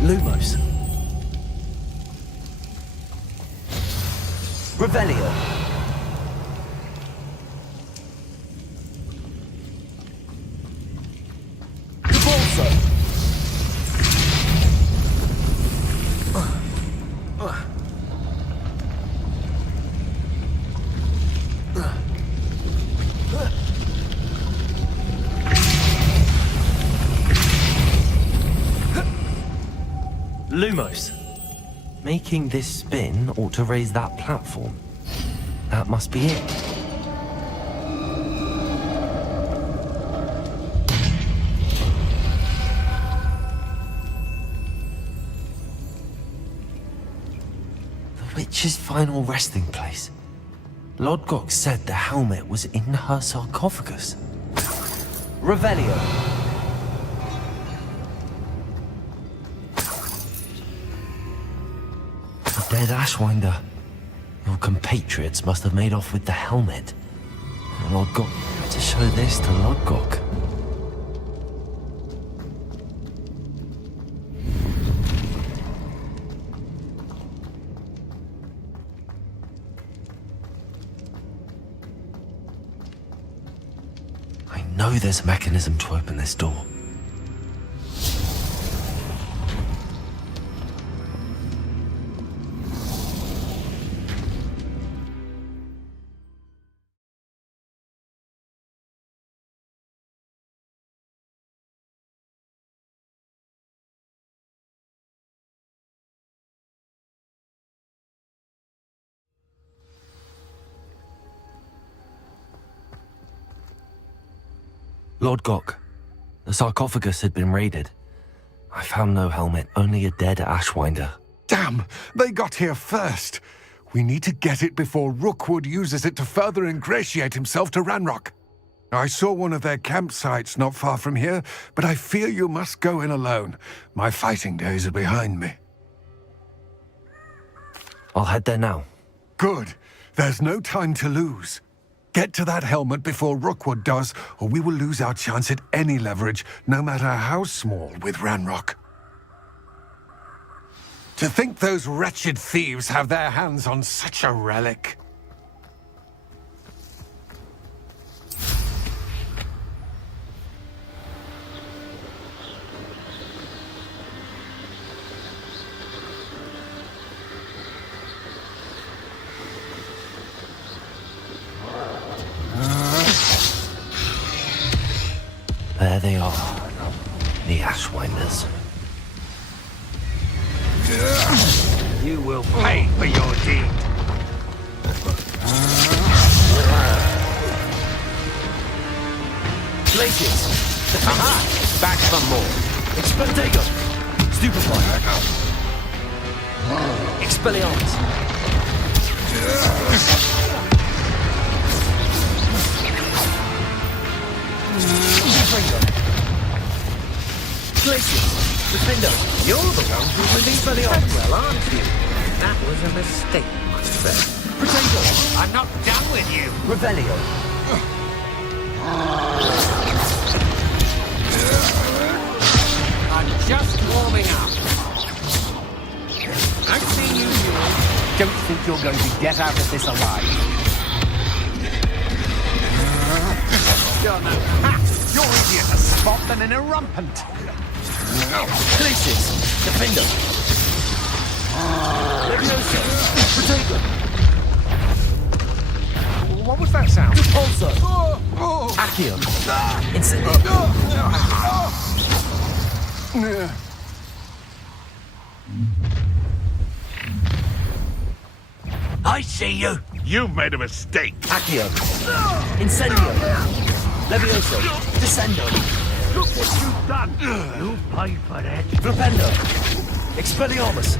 Lumos. Revelio. Lumos. Making this spin ought to raise that platform. That must be it. witch's final resting place. Lodgok said the helmet was in her sarcophagus. Revelio. A dead Ashwinder. Your compatriots must have made off with the helmet. Lodgok to show this to Lodgok. I know there's a mechanism to open this door. Lodgok, the sarcophagus had been raided. I found no helmet, only a dead Ashwinder. Damn! They got here first. We need to get it before Rookwood uses it to further ingratiate himself to Ranrock. I saw one of their campsites not far from here, but I fear you must go in alone. My fighting days are behind me. I'll head there now. Good. There's no time to lose. Get to that helmet before Rookwood does, or we will lose our chance at any leverage, no matter how small, with Ranrock. To think those wretched thieves have their hands on such a relic. There they are, the Ashwinders. You will pay for your deed. Glaciers! Aha! Back some more. Expectago! Stupefy! Expelliarmus! Glaciers! Defender! You're the one who released Expelliarmus! Well, aren't you? That was a mistake, my friend. Potato! I'm not done with you. Revelio! I'm just warming up. I see you. Don't think you're going to get out of this alive. You're easier to spot than an irrumpent. Glaciers! Defender! Leviosa! Potato! What was that sound? Repulsor! Accio! Incendio! I see you. You've made a mistake. Accio! Incendio! Levioso! Descendo! Look what you've done. You pay for that. Flipendo! Expelliarmus!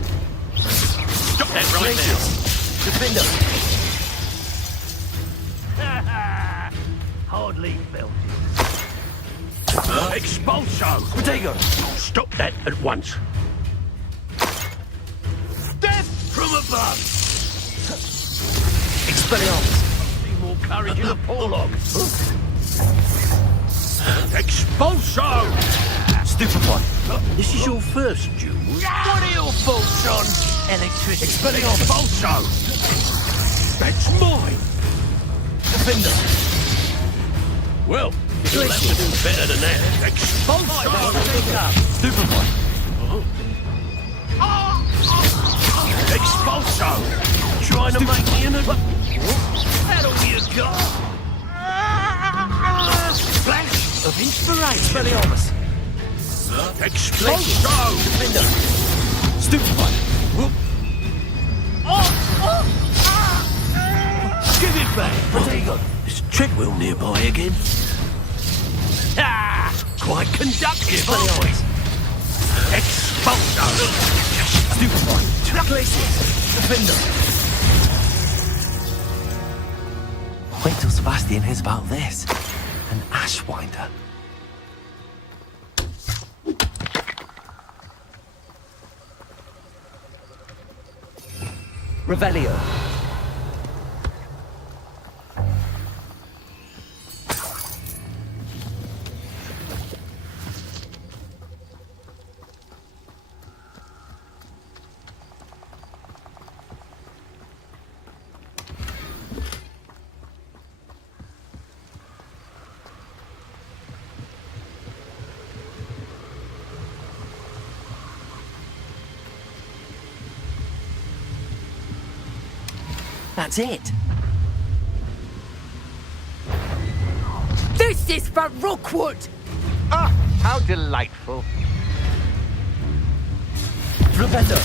Stop that right Defender! now. Hardly felt it. Expulso! Potato! Stop that at once. Death from above! Expelliarmus! Need more courage in a porlog. Expulso! Stupefy! This is your first duel. What are your faults on? Electricity. Expelliarmus! Expulso! That's mine! Defender! Well, you'll have to do better than that. Expulso! Stupefy! Expulso! Trying to make me an... That all you got? Flash of inspiration! Expelliarmus! Expulso! Defender! Stupefy! Give it back! Potato! Is Treadwell nearby again? Ah! Quite conductive, aren't we? Expulso! Stupefy! Glaciers! Defender! Wait till Sebastian hears about this. An Ashwinder. Revelio. That's it. This is for Rookwood! Ah, how delightful. Flopetto.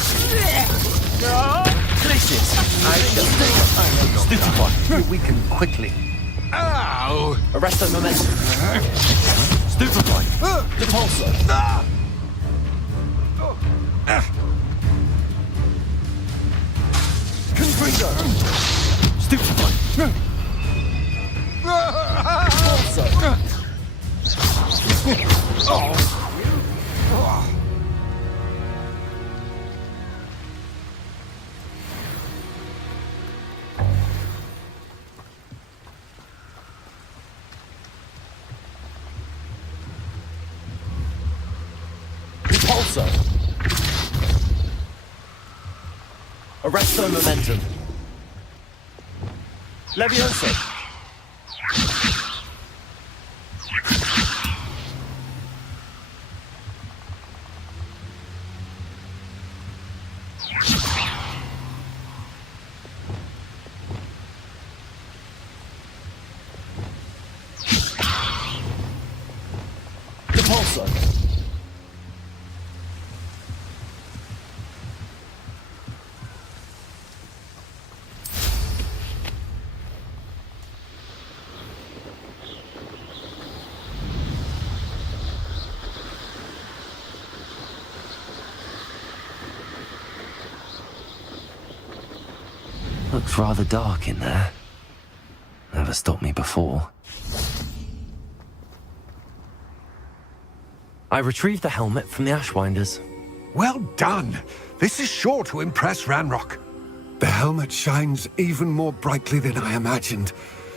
Glacius. Stupefy. Weaken quickly. Ow! Arresto momentum. Stupefy. Depulso. Confringo. Stupefy. Depulso. Repulso. Arresto momentum. Levioso. Depulso. Looks rather dark in there. Never stopped me before. I retrieved the helmet from the Ashwinders. Well done. This is sure to impress Ranrock. The helmet shines even more brightly than I imagined.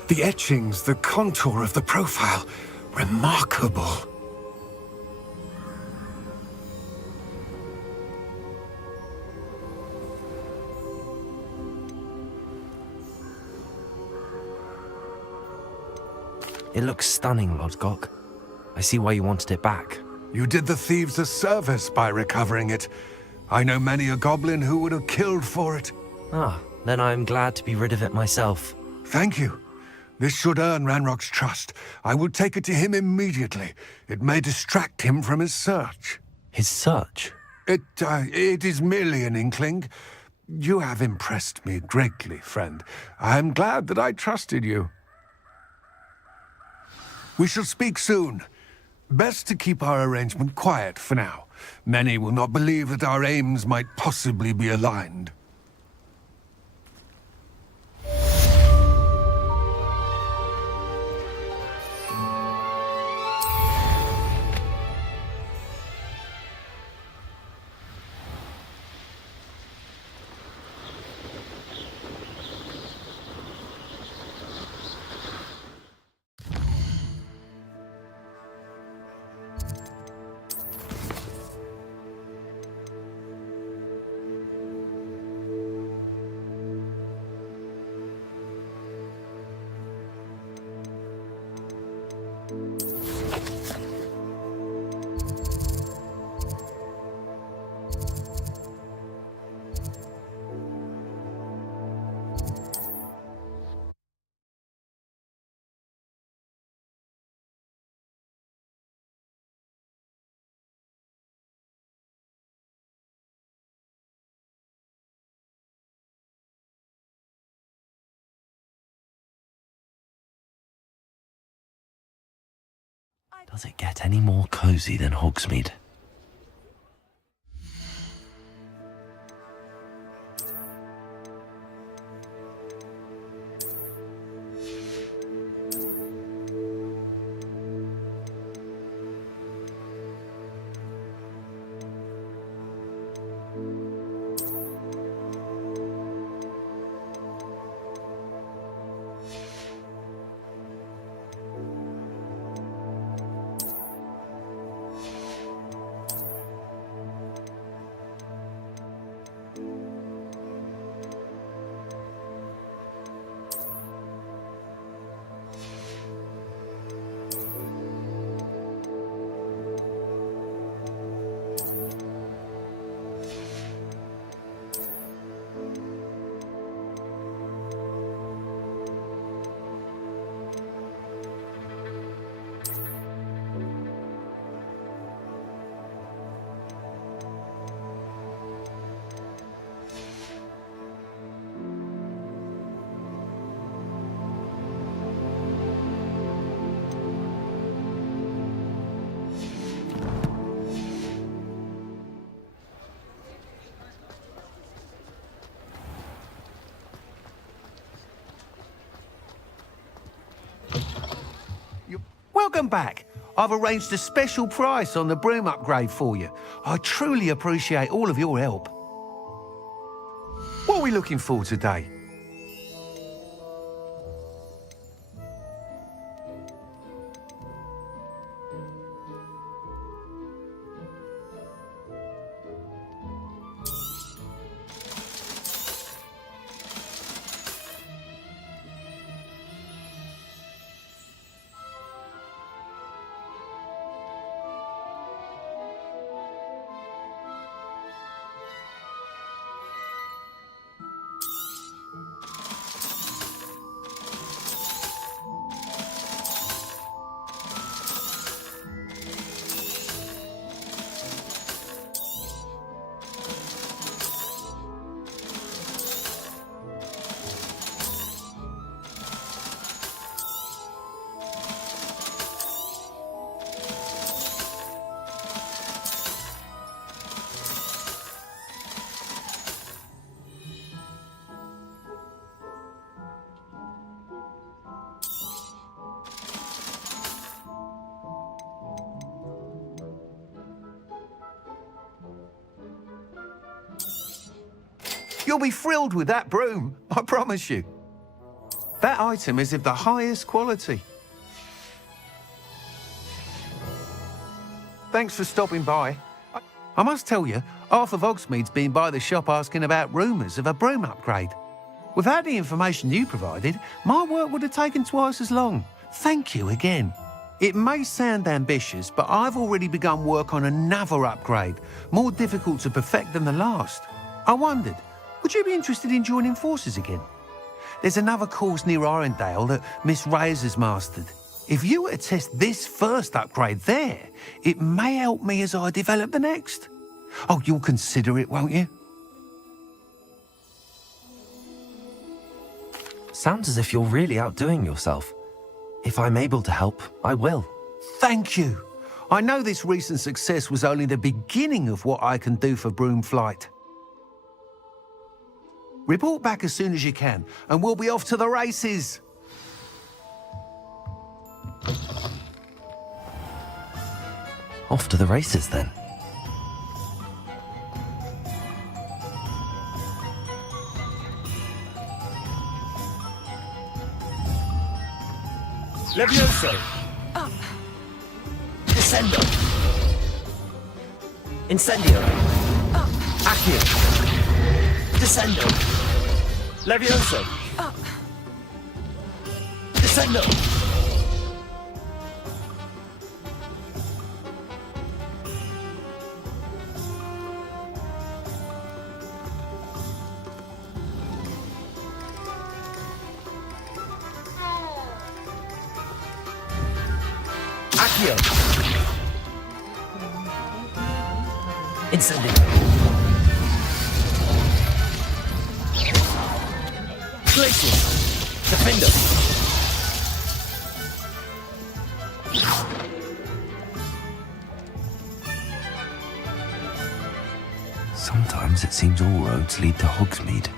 The etchings, the contour of the profile, remarkable. It looks stunning, Lodgok. I see why you wanted it back. You did the thieves a service by recovering it. I know many a goblin who would have killed for it. Ah, then I'm glad to be rid of it myself. Thank you. This should earn Ranrock's trust. I will take it to him immediately. It may distract him from his search. His search? It is merely an inkling. You have impressed me greatly, friend. I am glad that I trusted you. We shall speak soon. Best to keep our arrangement quiet for now. Many will not believe that our aims might possibly be aligned. Does it get any more cozy than Hogsmeade? back. I've arranged a special price on the broom upgrade for you. I truly appreciate all of your help. What are we looking for today? You'll be thrilled with that broom, I promise you. That item is of the highest quality. Thanks for stopping by. I must tell you, half of Hogsmeade's been by the shop asking about rumours of a broom upgrade. Without the information you provided, my work would have taken twice as long. Thank you again. It may sound ambitious, but I've already begun work on another upgrade, more difficult to perfect than the last. I wondered, would you be interested in joining forces again? There's another course near Arendelle that Miss Reyes has mastered. If you were to test this first upgrade there, it may help me as I develop the next. Oh, you'll consider it, won't you? Sounds as if you're really outdoing yourself. If I'm able to help, I will. Thank you. I know this recent success was only the beginning of what I can do for Broomflight. Report back as soon as you can, and we'll be off to the races. Off to the races, then. Levioso! Up! Descendo! Incendio! Up! Accio! Descendo! Levioso! Up! Descendo! Accio! Incendio! Glacier! Defender! Sometimes it seems all roads lead to Hogsmeade.